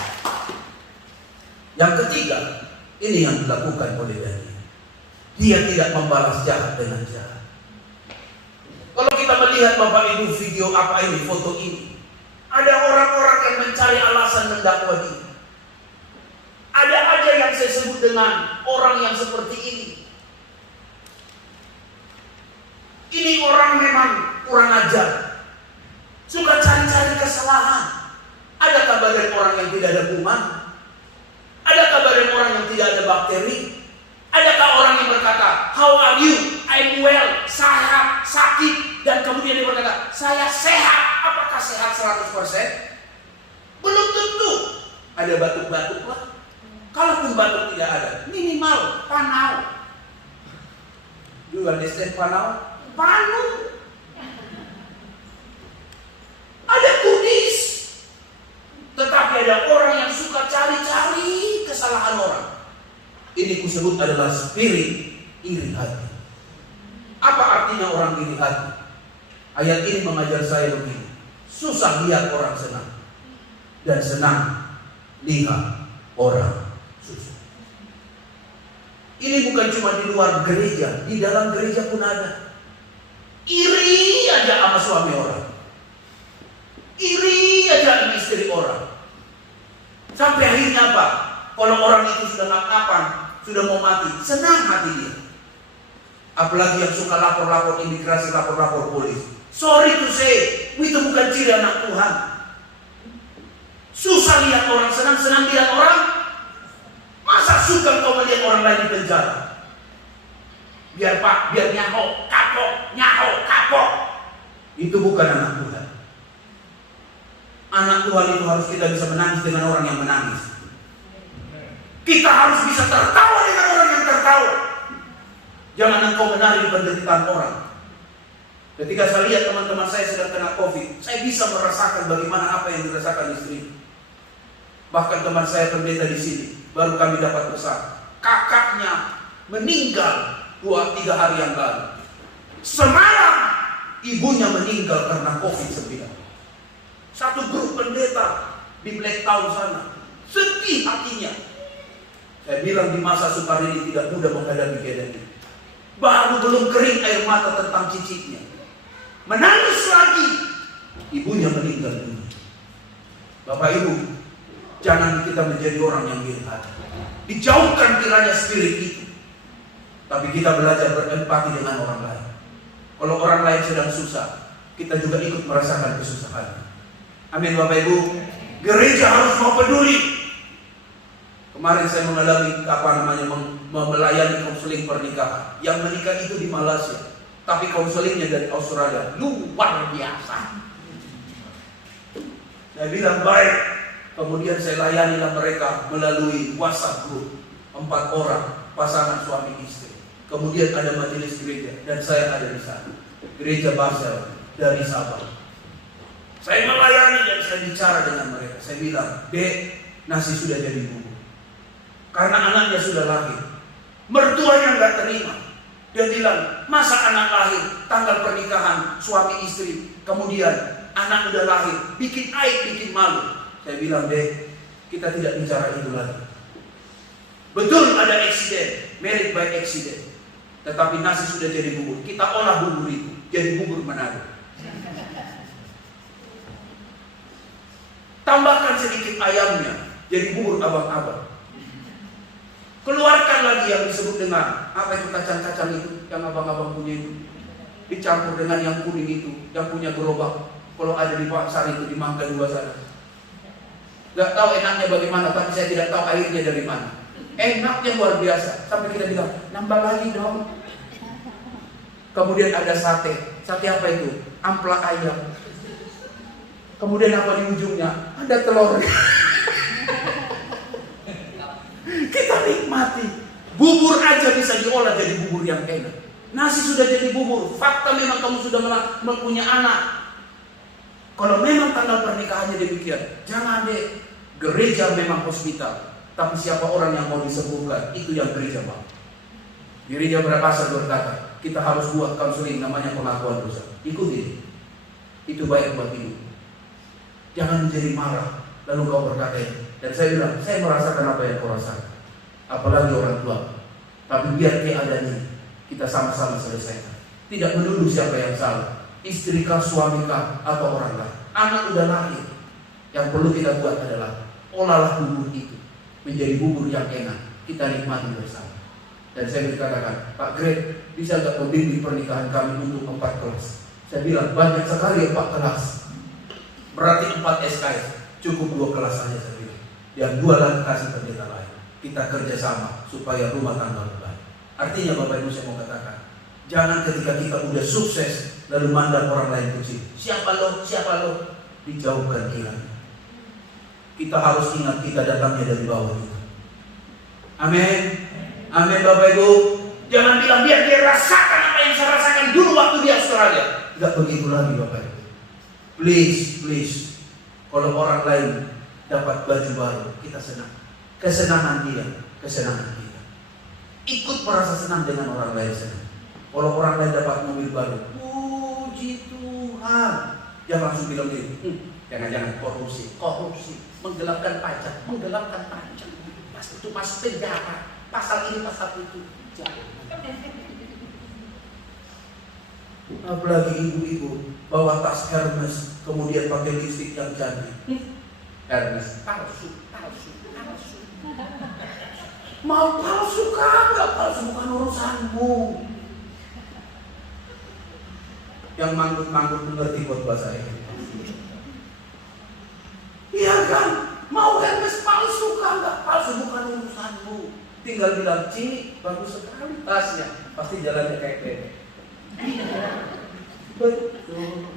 Yang ketiga, ini yang dilakukan oleh Daniel. Dia tidak membalas jahat dengan jahat. Kalau kita melihat Bapak Ibu video apa ini, foto ini, ada orang-orang yang mencari alasan mendakwa dia. Ada aja yang saya sebut dengan orang yang seperti ini. Ini orang memang kurang ajar, suka cari-cari kesalahan. Ada kabar dari orang yang tidak ada kuman? Ada kabar dari orang yang tidak ada bakteri? Adakah orang yang berkata, how are you? I'm well, saya sakit. Dan kemudian dia berkata, saya sehat. Apakah sehat 100%? Belum tentu. Ada batuk-batuk lah. Kalaupun batuk tidak ada, minimal panau. You understand panau? Panu. Ada kudis. Tetapi ada orang yang suka cari-cari kesalahan orang. Ini kusebut adalah spirit iri hati. Apa artinya orang iri hati? Ayat ini mengajar saya begini. Susah lihat orang senang, dan senang lihat orang susah. Ini bukan cuma di luar gereja, di dalam gereja pun ada. Iri aja sama suami orang, iri aja sama istri orang. Sampai akhirnya apa? Kalau orang itu sudah ngap-ngapan, sudah mau mati, senang hati dia. Apalagi yang suka lapor-lapor imigrasi, lapor-lapor polis. Sorry to say, itu bukan ciri anak Tuhan. Susah lihat orang senang, senang lihat orang. Masa suka kau melihat orang lain di penjara? Biar pak, biar nyaho, kapok. Itu bukan anak Tuhan. Anak Tuhan itu harus kita bisa menangis dengan orang yang menangis. Kita harus bisa tertawa dengan orang yang tertawa. Jangan engkau menari di penderitaan orang. Ketika saya lihat teman-teman saya sedang kena COVID, saya bisa merasakan bagaimana apa yang dirasakan istri. Bahkan teman saya pendeta di sini, baru kami dapat pesan, kakaknya meninggal 2-3 hari yang lalu. Semalam ibunya meninggal karena COVID-19. Satu grup pendeta di Blacktown sana, sedih hatinya. Saya bilang di masa sukar ini tidak mudah menghadapi keadaan ini. Baru belum kering air mata tentang cicitnya, menangis lagi, ibunya meninggal dunia. Bapak Ibu, jangan kita menjadi orang yang iri hati. Dijauhkan kiranya spirit itu. Tapi kita belajar berempati dengan orang lain. Kalau orang lain sedang susah, kita juga ikut merasakan kesusahan. Amin Bapak Ibu. Gereja harus mau peduli. Kemarin saya mengalami melayani konseling pernikahan. Yang menikah itu di Malaysia, tapi konselingnya dari Australia. Luar biasa. Saya bilang baik. Kemudian saya layanilah mereka melalui WhatsApp group. 4 orang, pasangan suami istri. Kemudian ada majelis gereja dan saya ada di sana. Gereja Basel dari Sabah. Saya melayani dan saya bicara dengan mereka. Saya bilang, Dek, nasi sudah jadi bubur. Karena anaknya sudah lahir. Mertuanya nggak terima. Dia bilang, masa anak lahir, tanggal pernikahan suami istri, kemudian anak udah lahir, bikin aib, bikin malu. Saya bilang, Dek, kita tidak bicara itu lagi. Betul ada accident, married by accident. Tetapi nasi sudah jadi bubur. Kita olah bubur itu jadi bubur Manado. Tambahkan sedikit ayamnya jadi bubur abang-abang. Keluarkan lagi yang disebut dengan apa itu kacang-kacang itu yang abang-abang punya itu, dicampur dengan yang kuning itu yang punya gerobak. Kalau ada di pasar itu di Mangga 2 sana. Gak tahu enaknya bagaimana, tapi saya tidak tahu airnya dari mana. Enaknya luar biasa. Sampai kita bilang, nambah lagi dong. Kemudian ada sate. Sate apa itu? Amplak ayam. Kemudian apa di ujungnya? Ada telur. Kita nikmati. Bubur aja bisa diolah jadi bubur yang enak. Nasi sudah jadi bubur. Fakta memang kamu sudah mempunyai anak. Kalau memang tanggal pernikahannya demikian, jangan deh. Gereja memang hospital, tapi siapa orang yang mau disembuhkan, itu yang gereja mau. Gereja Berpasar berkata, kita harus buat konseling namanya pengakuan dosa. Ikuti, itu baik buat hidup. Jangan menjadi marah lalu kau berkata ini. Dan saya bilang, saya merasakan apa yang kau rasakan, apalagi orang tua. Tapi biar keadaannya kita sama-sama selesaikan. Tidak menuduh siapa yang salah, istri kah, suami kah, atau orang lain. Anak udah lahir. Yang perlu kita buat adalah olahlah bubur itu menjadi bubur yang enak, kita nikmati bersama. Dan saya berkatakan, Pak Greg, bisa gak membimbing pernikahan kami untuk 4 kelas? Saya bilang, banyak sekali 4 kelas. Berarti 4 SKS, cukup 2 kelas saja saya bilang. Yang 2 lagi kasih pendeta lain. Kita kerjasama supaya rumah tangga baik. Artinya Bapak Ibu saya mau katakan, jangan ketika kita udah sukses lalu mandang orang lain kecil. Siapa lo? Dijauhkan kiranya. Kita harus ingat kita datangnya dari bawah itu. Amin. Amin Bapak Ibu. Jangan bilang biar dia rasakan apa yang saya rasakan dulu waktu di Australia. Tidak begitu lagi Bapak Ibu. Please. Kalau orang lain dapat baju baru, kita senang. Kesenangan dia, kesenangan kita. Ikut merasa senang dengan orang lain senang. Kalau orang lain dapat mobil baru, puji Tuhan. Jangan langsung bilang dia, jangan-jangan korupsi, menggelapkan pajak. Pas itu masuk penjara, pasal ini pasal itu. Jangan. Apalagi ibu-ibu bawa tas Hermes, kemudian pakai lipstik yang cantik. Hermes palsu. Mau palsu kan? Gak palsu, bukan urusanmu. Yang manggut-manggut mengerti khotbah saya. Iya kan? Mau Hermes palsu kan? Gak palsu, bukan urusanmu. Tinggal bilang, Ci, bagus sekali tasnya. Pasti jalannya kayak bebek. Betul.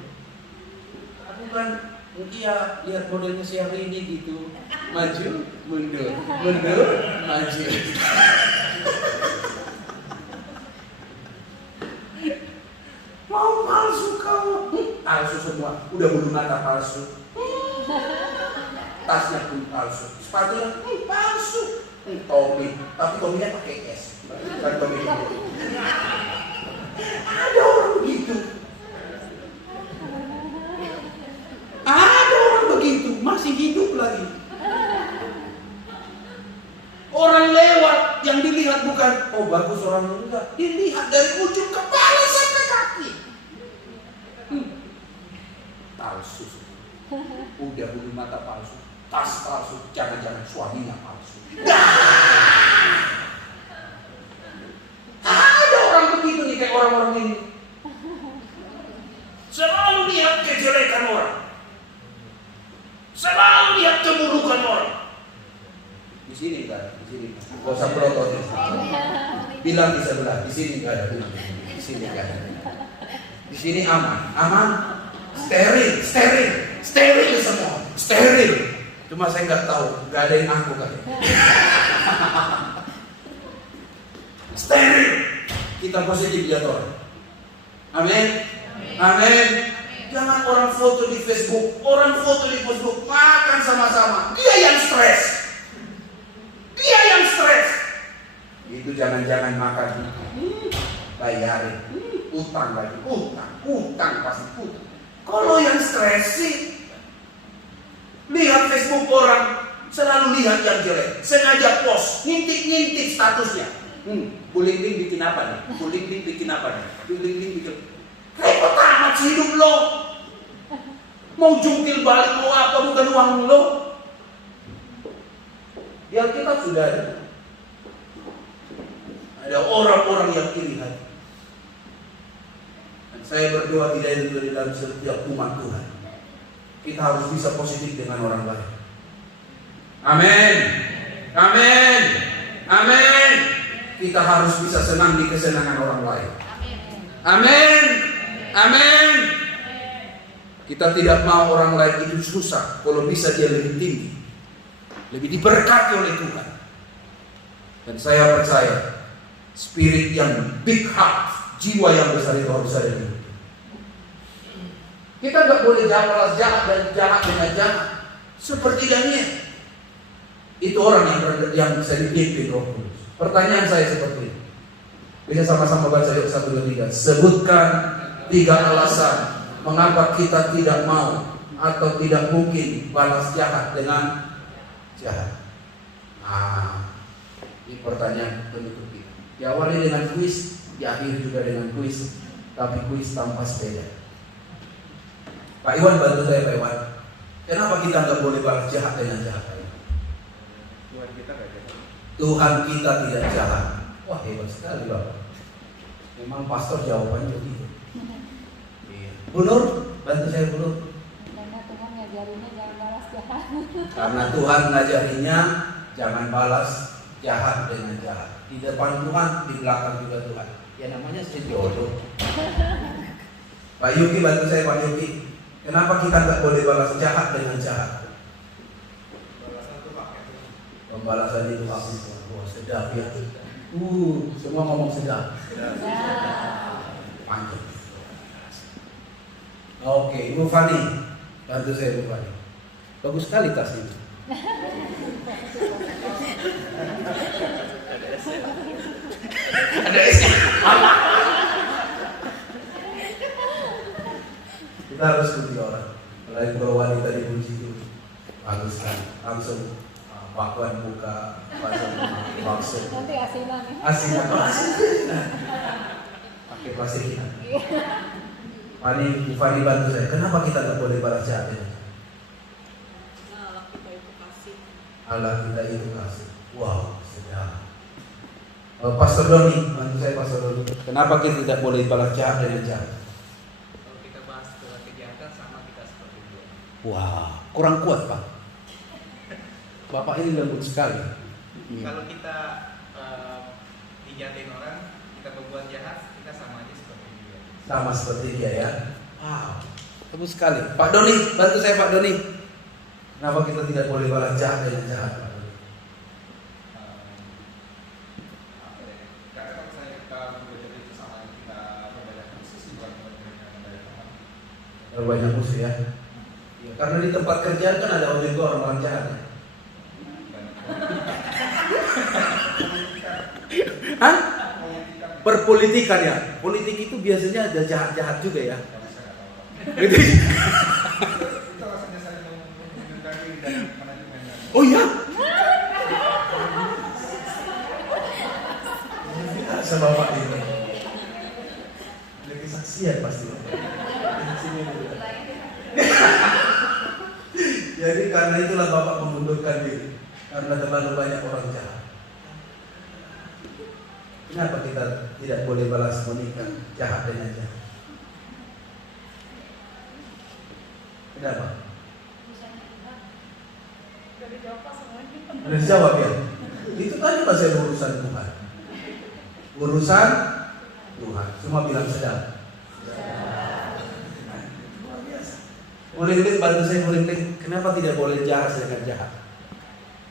Aku kan, iya, lihat modelnya si hari ini gitu. Maju, mundur, maju. Mau palsu kau? Palsu semua. Udah bulu mata palsu. Tasnya pun palsu. Sepatunya palsu. Tommy, tapi Tommy-nya pakai es. Bukan Tommy. Ada orang begitu. Ada orang begitu, masih hidup lagi. Orang lewat yang dilihat bukan, oh bagus orang enggak, dilihat dari ujung kepala sampai kaki. Palsu. Udah bulu mata palsu, tas palsu, jangan-jangan suaminya palsu. Ada orang begitu nih kayak orang-orang ini. Selalu lihat kejelekan orang. Selalu lihat keburukan orang. Di sini enggak ada, di sini. Gak usah protes. Bilang di sebelah, di sini enggak ada, bilang. Di sini enggak ada. Di sini aman. Steril semua. Steril. Cuma saya enggak tahu, enggak ada yang aku kan. Steril. Kita positif lihat orang. Amin. Jangan orang foto di Facebook, makan sama-sama. Dia yang stres. Itu jangan-jangan makan bayarin, utang lagi, utang pasti utang. Kalau yang stres sih, lihat Facebook orang, selalu lihat yang jelek, sengaja post, ngintip statusnya. Buling-buling bikin apa nih? Repot amat sih hidup lo. Mau jungkil balik, mau apa, bukan uang lo. Di Alkitab sudah ada. Ada orang-orang yang iri hati. Dan saya berdoa tidak itu dalam setiap umat Tuhan. Kita harus bisa positif dengan orang lain. Amin. Kita harus bisa senang di kesenangan orang lain. Amin. Kita tidak mau orang lain itu susah. Kalau bisa dia lebih tinggi, lebih diberkati oleh Tuhan. Dan saya percaya spirit yang big heart, jiwa yang besar itu harus ada di hidup. Kita nggak boleh balas jahat dengan jahat. Seperti Daniel, itu orang yang bisa dipimpin Roh Kudus. Pertanyaan saya seperti ini. Bisa sama-sama baca yuk 1, 2, 3. Sebutkan 3 alasan mengapa kita tidak mau atau tidak mungkin balas jahat dengan jahat? Nah, ini pertanyaan penutup kita. Diawali dengan kuis, diakhiri juga dengan kuis, tapi kuis tanpa sepeda. Pak Iwan, bantu saya Pak Iwan. Kenapa kita nggak boleh balas jahat dengan jahat? Tuhan kita tidak jahat. Wah, hebat sekali Bapak. Memang pastor jawabannya begitu. Iya. Bu Nur, bantu saya Bu Nur. Karena Tuhan ngajarinya jangan balas jahat. Karena Tuhan ngajarinya jangan balas jahat dengan jahat. Di depan Tuhan, di belakang juga Tuhan. Ya namanya sih jodoh. Pak Yuki, bantu saya Pak Yuki. Kenapa kita nggak boleh balas jahat dengan jahat? Pembalasan itu kasih Tuhan. Wah, sedap ya. Semua ngomong sedap. Panjang. Oke, Ibu Fani, bantu saya Ibu Fani. Bagus sekali tas ini. Ada esnya. Kita harus puji orang. Mulai kalau wanita dipuji itu bagus kan. Langsung bakwan buka, langsung. Nanti asinan ya. Asinan. Pakai plastikinan. Fani bantu saya. Kenapa kita nggak boleh balas jahat? Allah kita itu kasih. Allah kita itu kasih. Wow, sedap. Pastor Doni, bantu saya Pastor Doni. Kenapa kita tidak boleh balas jahat dengan jahat? Kalau kita bahas tentang kejahatan sama kita seperti dia. Wah, kurang kuat Pak. Bapak ini lembut sekali. Kalau kita dijahatin orang, kita berbuat jahat, kita sama aja seperti dia. Sama seperti dia ya. Wow, lembut sekali. Pak Doni, bantu saya Pak Doni. Kenapa kita tidak boleh balas jahat dengan jahat? Pak Doni? Karena kalau misalnya kita berbuat itu sama kita berbanyak musuh sih, bukan berbanyak teman. Banyak musuh ya. Ya, karena di tempat kerjaan kan ada juga orang-orang jahat. Ya? Hah? Perpolitikan ya. Politik itu biasanya ada jahat-jahat juga ya. Gitu. Itu rasanya saling mengundurkan diri dan manajemen. Oh ya? Sama Bapak ini. Ada kesaksian pasti. Jadi karena itulah Bapak mengundurkan diri. Karena terlalu banyak orang jahat. Kenapa kita tidak boleh balas menikah jahat dengan jahat? Kenapa? Udah dijawab ya? Itu tadi masih urusan Tuhan. Urusan Tuhan. Semua bilang sedang. Luar biasa. Murid-murid bantu saya murid-murid. Kenapa tidak boleh jahat dengan jahat?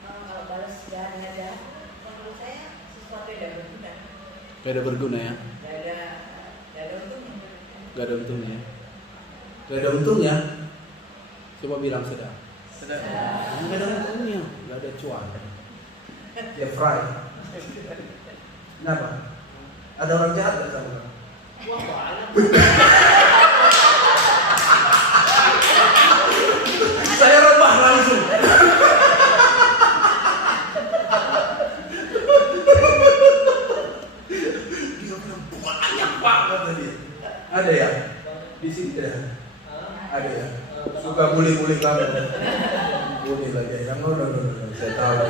Kalau balas jahat dengan jahat, menurut saya sesuatu yang tidak berguna. Gak ada berguna ya? Gak ada untungnya. Gak ada untungnya. Gak ada untungnya. Coba bilang sedang. Gak ada untungnya. Gak ada cuan. Dia fry. Kenapa? Ada orang jahat gak sama kamu? Wah, banyak. Saya rebah langsung. Dia bilang banyak banget tadi. Ada ya? Di sini ada. Ada ya? Suka bully-bully kamu. Bully lagi. No. Saya tahu.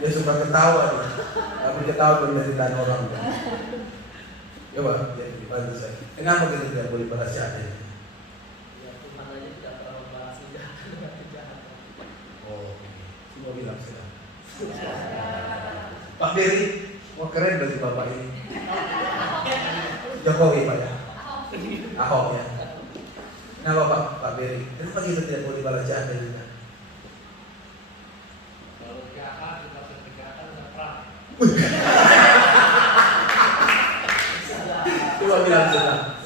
Dia suka ketawa. Tapi ketawa penderitaan orang. Coba, jadi bantu saya. Kenapa kita tidak boleh balas jahat? Ya Tuhan aja tidak terlalu balas kejahatan dengan kejahatan. Oh, semua bilang sedang. Pak Beri, wah keren bagi Bapak ini. Jokowi Pak ya? Ahok ya? Kenapa Pak Beri? Kenapa kita tidak boleh balas jahat dengan jahat? Kalau jahat, kita kejahatan dengan perang. Coba bilang sedang.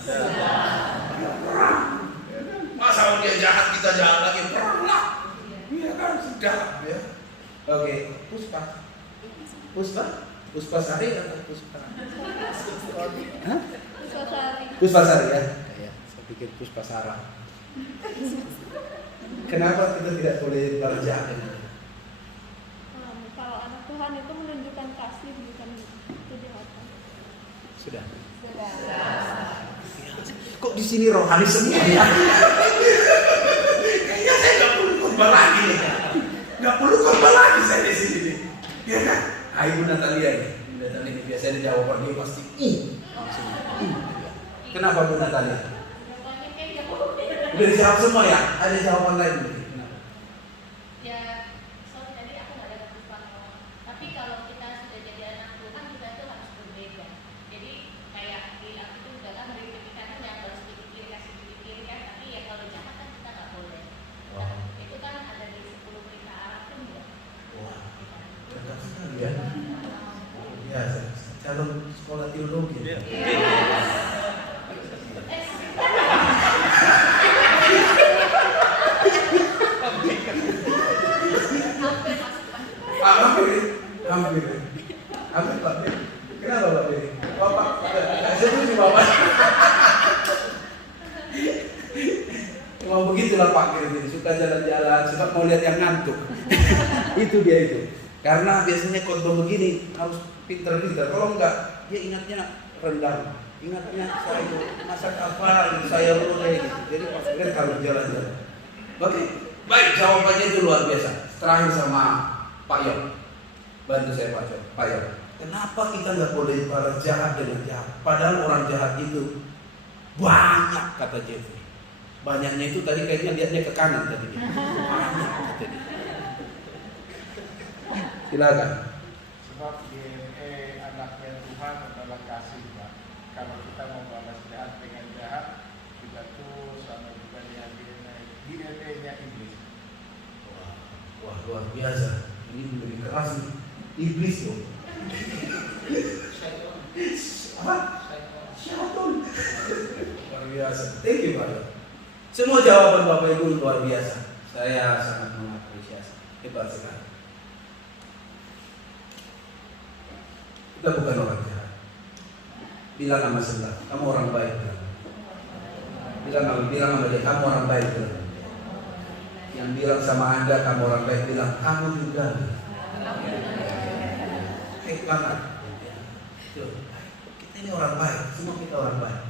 Masa dia jahat kita jahat lagi perang lah? Iya kan sedap ya. Oke, Puspa Sari atau Puspa? Hah? Puspa Sari ya? Iya, saya pikir Puspa Sarah. Kenapa kita tidak boleh balas jahat? Kalau anak Tuhan itu menunjukkan kasih bukan kejahatan. Sudah. Kok di sini rohani semua ya? Kayaknya saya nggak perlu khotbah lagi nih. Nggak perlu khotbah lagi saya di sini nih. Ya kan? Ibu Natalia nih. Ibu Natalia ini biasanya jawaban dia pasti langsung. Kenapa Bu Natalia? Jawabannya kayak jauh. Udah dijawab semua ya? Ada jawaban lain mungkin? Kenapa? Ya, sorry tadi aku nggak ada ketutupan ngomong. Tapi kalau kita sudah jadi anak Tuhan, kita itu harus berbeda. Jadi kayak di aku itu udah kan dari kan yang harus dipikir kasih dipikir kan. Tapi ya kalau jahat kan kita nggak boleh. Wow. Itu kan ada di 10 berita Arab pun ya. Wah, cakap sekali ya. Biasa, calon sekolah teologi. Hampir Pak Beri. Kenapa Pak Beri? Bapak, setuju Bapak. Memang begitulah Pak Beri, suka jalan-jalan, suka mau lihat yang ngantuk. Itu dia itu. Karena biasanya khotbah begini harus pinter-pinter. Kalau enggak, dia ingatnya rendang. Ingatnya saya masak apa, saya boleh. Jadi Pak Beri harus jalan-jalan. Oke, baik, jawabannya itu luar biasa. Terakhir sama Pak Yong. Bantu saya Pak Yong. Kenapa kita nggak boleh balas jahat dengan jahat? Padahal orang jahat itu banyak, kata Jeffrey. Banyaknya itu tadi kayaknya lihatnya ke kanan tadi. Banyak kata dia. Silakan. Sebab DNA anaknya Tuhan adalah kasih, Pak. Kalau kita mau balas jahat dengan jahat, kita tuh sama juga DNA-nya iblis. Wah, luar biasa. Ini lebih keras nih. Iblis loh. Apa? Syaitan. Luar biasa. Thank you Pak. Semua jawaban Bapak Ibu luar biasa. Saya sangat mengapresiasi. Hebat sekali. Kita bukan orang jahat. Bilang sama sebelah, kamu orang baik. Bilang sama dia, kamu orang baik. Yang bilang sama Anda, kamu orang baik, bilang kamu juga. Baik banget. Kita ini orang baik, semua kita orang baik.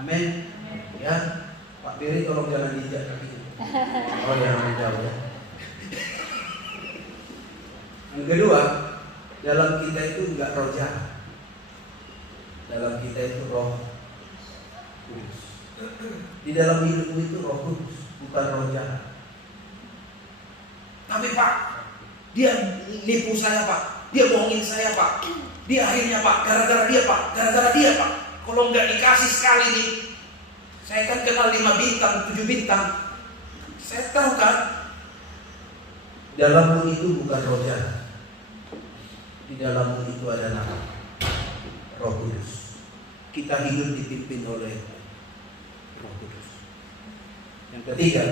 Amin. Ya, Pak Beri tolong jangan diinjak kaki. Oh ya, jauh ya. Yang kedua, dalam kita itu enggak roh jahat. Dalam kita itu roh kudus. Di dalam hidupmu itu roh kudus, bukan roh jahat. Tapi Pak, dia nipu saya Pak, dia bohongin saya Pak, dia akhirnya Pak, gara-gara dia Pak. Kalau nggak dikasih sekali nih, saya kan kenal 5 bintang, 7 bintang. Saya tahu kan, dalammu itu bukan roh jahat. Di dalammu itu ada nama Roh Kudus. Kita hidup dipimpin oleh Roh Kudus. Yang ketiga,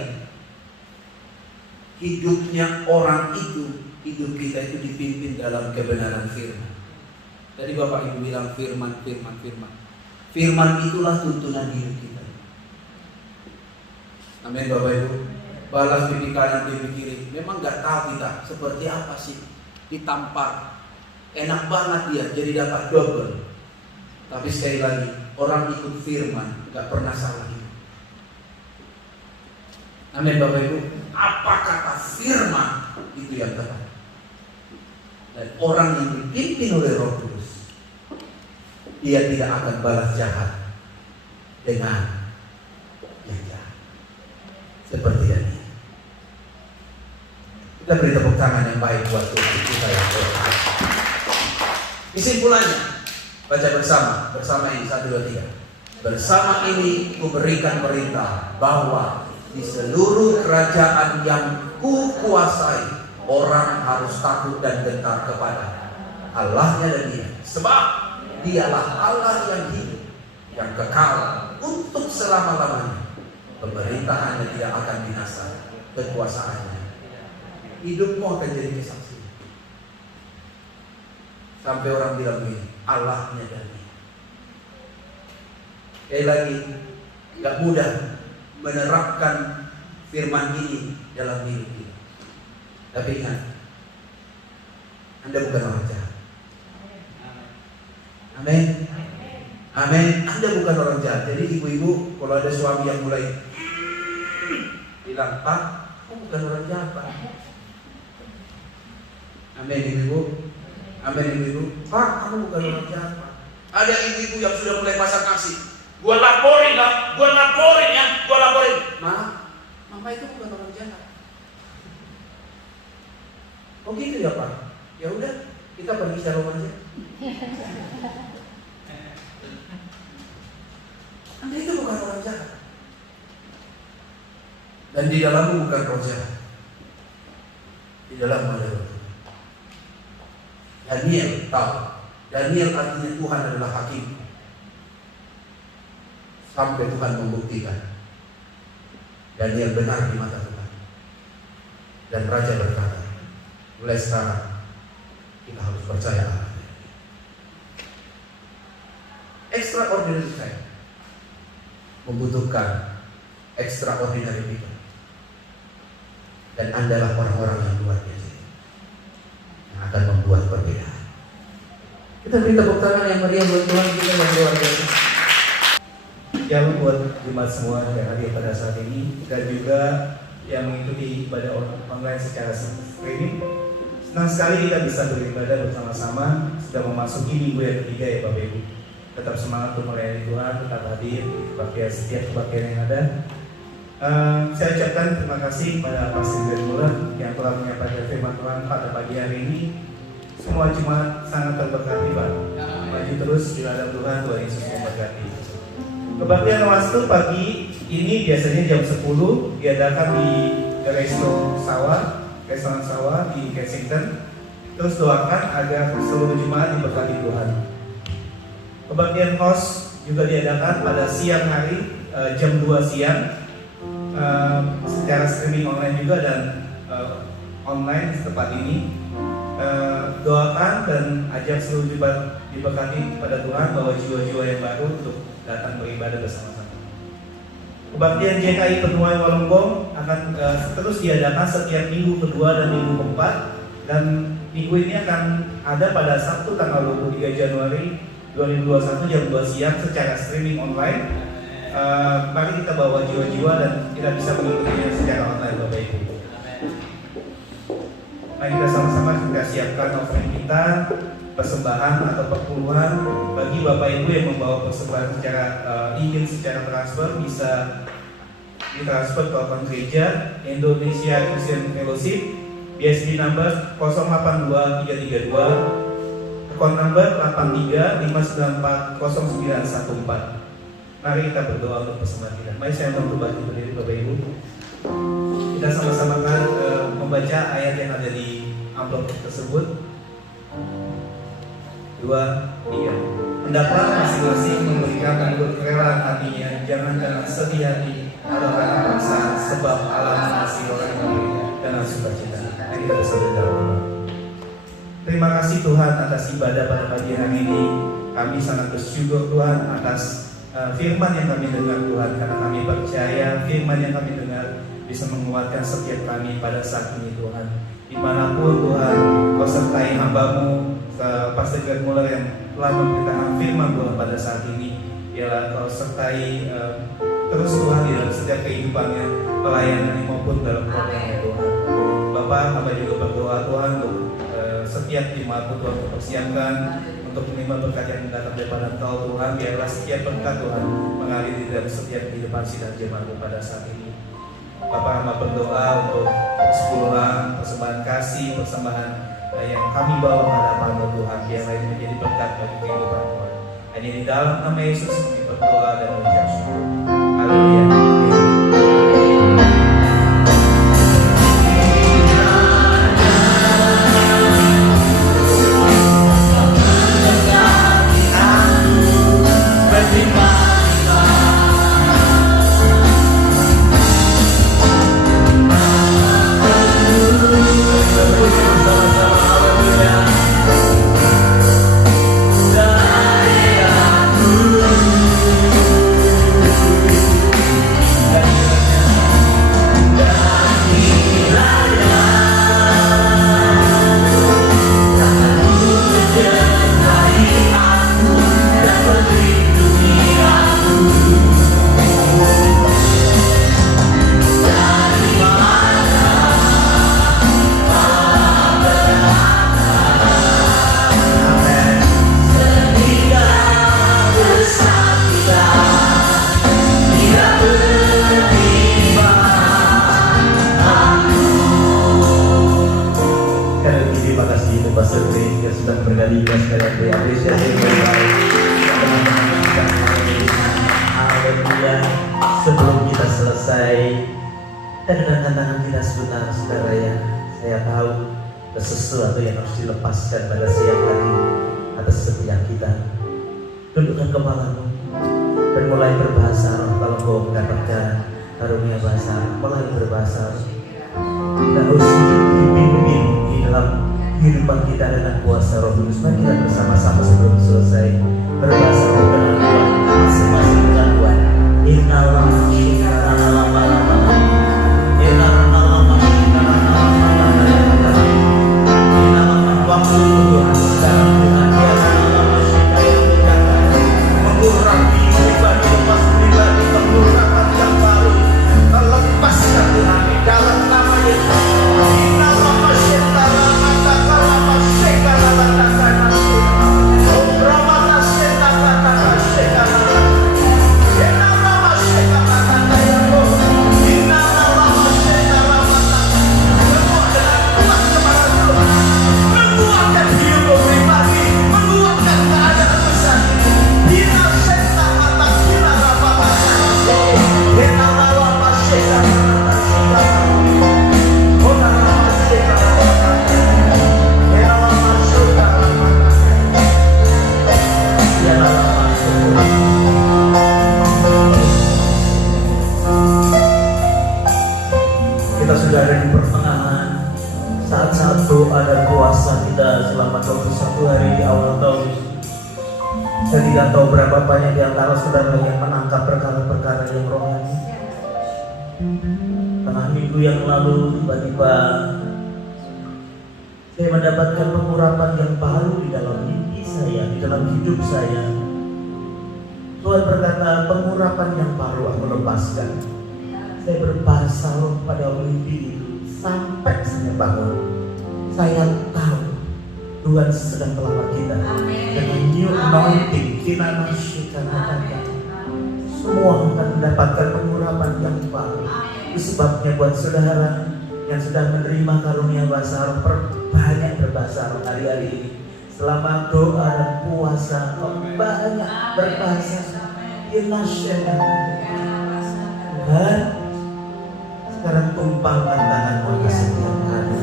hidupnya orang itu, hidup kita itu dipimpin dalam kebenaran firman. Tadi Bapak Ibu bilang firman. Firman itulah tuntunan hidup kita. Amin Bapak Ibu. Balas pipi kanan pipi kiri. Memang nggak tahu kita seperti apa sih. Ditampar. Enak banget dia, jadi dapat double. Tapi sekali lagi, orang ikut firman nggak pernah salah hidup. Amin Bapak Ibu. Apa kata firman itu yang tepat. Dan orang yang dipimpin oleh Roh Kudus, dia tidak akan balas jahat dengan yang jahat. Seperti ini. Kita beri tepuk tangan yang baik buat Tuhan kita yang berkah. Kesimpulannya, baca bersama ini 1, 2, 3. Bersama ini kuberikan perintah bahwa di seluruh kerajaan yang kukuasai, orang harus takut dan gentar kepada Allahnya dan Dia. Sebab Dialah Allah yang hidup, yang kekal untuk selama-lamanya. Pemerintahannya tidak akan binasa, kekuasaannya. Hidupmu akan jadi kesaksian. Sampai orang bilang begini, Allahnya dan Dia. Sekali lagi, gak mudah menerapkan firman ini dalam hidup kita. Tapi ingat, Anda bukan orang jahat. Amin. Amin. Anda bukan orang jahat. Jadi ibu-ibu, kalau ada suami yang mulai bilang, Pak, kamu bukan orang jahat, Pak. Amin ibu-ibu. Amin ibu-ibu. Pak, kamu bukan orang jahat, Pak. Ada ibu-ibu yang sudah mulai pasang aksi. Gua laporin lah, gua laporin ya, gua laporin. Ma, mama itu bukan orang jahat. Oh gitu ya Pak. Ya udah, kita pergi shalom aja. Anda itu bukan orang jahat. Dan di dalammu bukan roh jahat. Di dalammu ada roh Tuhan. Daniel tahu. Daniel artinya Tuhan adalah hakim. Sampai Tuhan membuktikan Daniel benar di mata Tuhan. Dan Raja berkata, mulai sekarang kita harus percaya Allah. Extraordinary faith membutuhkan extraordinary people. Dan Andalah orang-orang yang luar biasa yang akan membuat perbedaan. Kita beri tepuk tangan yang meriah buat Tuhan kita yang luar biasa. Shalom buat jemaat semua yang hadir pada saat ini dan juga yang mengikuti ibadah online secara streaming. Senang sekali kita bisa beribadah bersama-sama. Sudah memasuki minggu yang ketiga ya Bapak Ibu. Tetap semangat untuk melayani Tuhan, tetap hadir di setiap kebaktian yang ada. Saya ucapkan terima kasih pada Pastor Glenn Muller yang telah menyampaikan firman Tuhan pada pagi hari ini. Semua jemaat sangat terberkati Pak. Maju terus di hadapan Tuhan, Tuhan Yesus memberkati. Kebaktian Wastu pagi ini biasanya jam 10 diadakan di restoran sawah di Kensington. Terus doakan agar seluruh jemaat diberkati Tuhan. Kebaktian host juga diadakan pada siang hari jam 2 siang secara streaming online juga dan online di tempat ini. Doakan dan ajak seluruh jemaat diberkati pada Tuhan bahwa jiwa-jiwa yang baru untuk datang beribadah bersama-sama. Kebaktian JKI Penuai Walonggong akan terus diadakan setiap minggu kedua dan minggu keempat, dan minggu ini akan ada pada Sabtu tanggal 23 Januari 2021 jam 2 siang secara streaming online. Mari kita bawa jiwa-jiwa dan kita bisa mengikutinya secara online Bapak Ibu. Mari kita sama-sama kita siapkan offering kita, persembahan atau perpuluhan bagi Bapak Ibu yang membawa persembahan secara ingin secara transfer bisa ditransfer ke akun gereja Indonesia Christian Fellowship, BSB number 082332, akun number 8359400914. Mari kita berdoa untuk persembahan kita. Mari saya untuk berdiri Bapak Ibu. Kita sama-sama kan membaca ayat yang ada di amplop tersebut. 2, 3. Hendaklah masing-masing memberikan menurut kerelaan hatinya, jangan karena sedih hati atau karena paksaan, sebab Allah mengasihi orang yang memberi karena sukacita. Mari kita bersama dalam doa. Terima kasih Tuhan atas ibadah pada pagi hari ini. Kami sangat bersyukur Tuhan atas firman yang kami dengar Tuhan, karena kami percaya firman yang kami dengar bisa menguatkan setiap kami pada saat ini Tuhan. Dimanapun Tuhan Kau sertai hamba-Mu Pastor Glenn Muller yang telah memberitakan firman Tuhan pada saat ini. Biarlah Kau sertai terus Tuhan di dalam setiap kehidupannya, pelayanan maupun dalam keluarganya Tuhan. Bapak, hamba juga berdoa Tuhan untuk setiap jemaat Tuhan mempersiapkan untuk menerima berkat yang datang daripada Engkau Tuhan. Biarlah setiap berkat Tuhan mengalir di dalam setiap kehidupan sidang jemaat pada saat ini. Bapak, hamba berdoa untuk sepuluhan persembahan kasih, persembahan yang kami bawa ke hadapan Tuhan. Biarlah ini menjadi berkat bagi kehidupan Tuhan. Hanya di dalam nama Yesus kami berdoa dan mengucap syukur. Haleluya. selesai, dan rendahkan tangan kita sebentar, saudara ya. Saya tahu ada sesuatu yang harus dilepaskan pada siang hari atas setiap kita. Tundukkan kepalamu dan mulai berbahasa roh. Kalau kau mendapatkan karunia bahasa, mulai berbahasa roh. Kita harus dipimpin di dalam kehidupan kita dengan kuasa Roh Kudus. Mari kita bersama-sama sebelum selesai berbahasa roh dengan kuat, masing-masing dengan kuat. Innalah saya tidak tahu berapa banyak di antara saudara yang menangkap perkara-perkara yang rohani. Tengah minggu yang lalu tiba-tiba saya mendapatkan pengurapan yang baru di dalam mimpi saya, di dalam hidup saya. Tuhan berkata, pengurapan yang baru aku lepaskan. Saya berbahasa roh pada mimpi itu sampai saya bangun. Saya tahu Tuhan sedang melamar kita dengan new anointing. Kita semua akan mendapatkan pengurapan yang baru. Itu sebabnya buat saudara yang sudah menerima karunia bahasa roh, perbanyak berbahasa roh hari-hari ini. Selama doa dan puasa, banyak berbahasa internasional. Dan sekarang tumpangkan tanganmu ke setiap hari.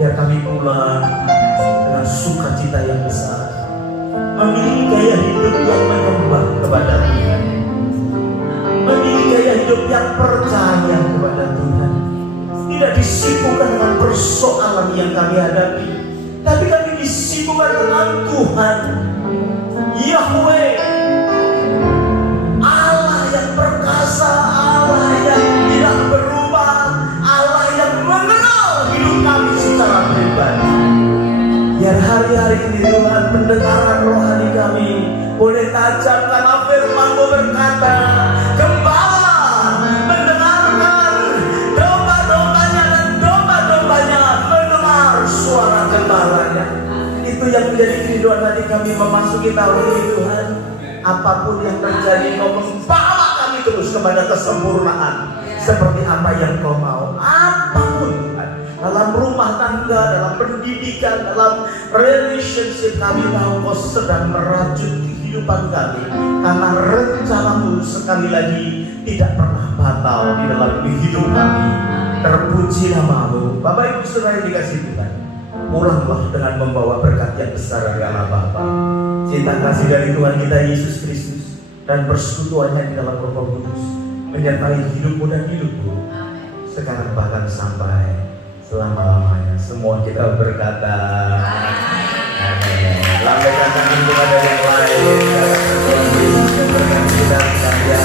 Biar kami pulang dengan sukacita yang besar, memiliki gaya hidup yang menyembah kepada Tuhan, memiliki gaya hidup yang percaya kepada Tuhan, tidak disibukkan dengan persoalan yang kami hadapi, tapi kami disibukkan dengan Tuhan Yahweh, Allah yang perkasa, Allah yang tidak berubah, Allah yang mengenal hidup kami secara pribadi. Biar hari-hari ini Tuhan, pendengaran rohani kami boleh tajam, karena firman-Mu berkata, Gembala mendengarkan domba-dombanya dan domba-dombanya mendengar suara gembalanya. Itu yang menjadi kerinduan hati kami memasuki tahun ini Tuhan. Apapun yang terjadi, Kau membawa kami terus kepada kesempurnaan seperti apa yang Kau mau. Apapun Tuhan, dalam rumah tangga, dalam pendidikan, dalam relationship, kami tahu Kau sedang merajut kehidupan kami, karena rencana-Mu sekali lagi tidak pernah batal di dalam hidup kami. Terpuji nama-Mu. Bapak Ibu Saudara yang dikasihi Tuhan, pulanglah dengan membawa berkat yang besar dari Allah Bapa, cinta kasih dari Tuhan kita Yesus Kristus, dan persekutuannya di dalam Roh Kudus menyertai hidupmu dan hidupku sekarang bahkan sampai selama-lamanya. Semua kita berkata amin. Lambaikan tangan kepada yang lain. Tuhan Yesus memberkati kita sekalian.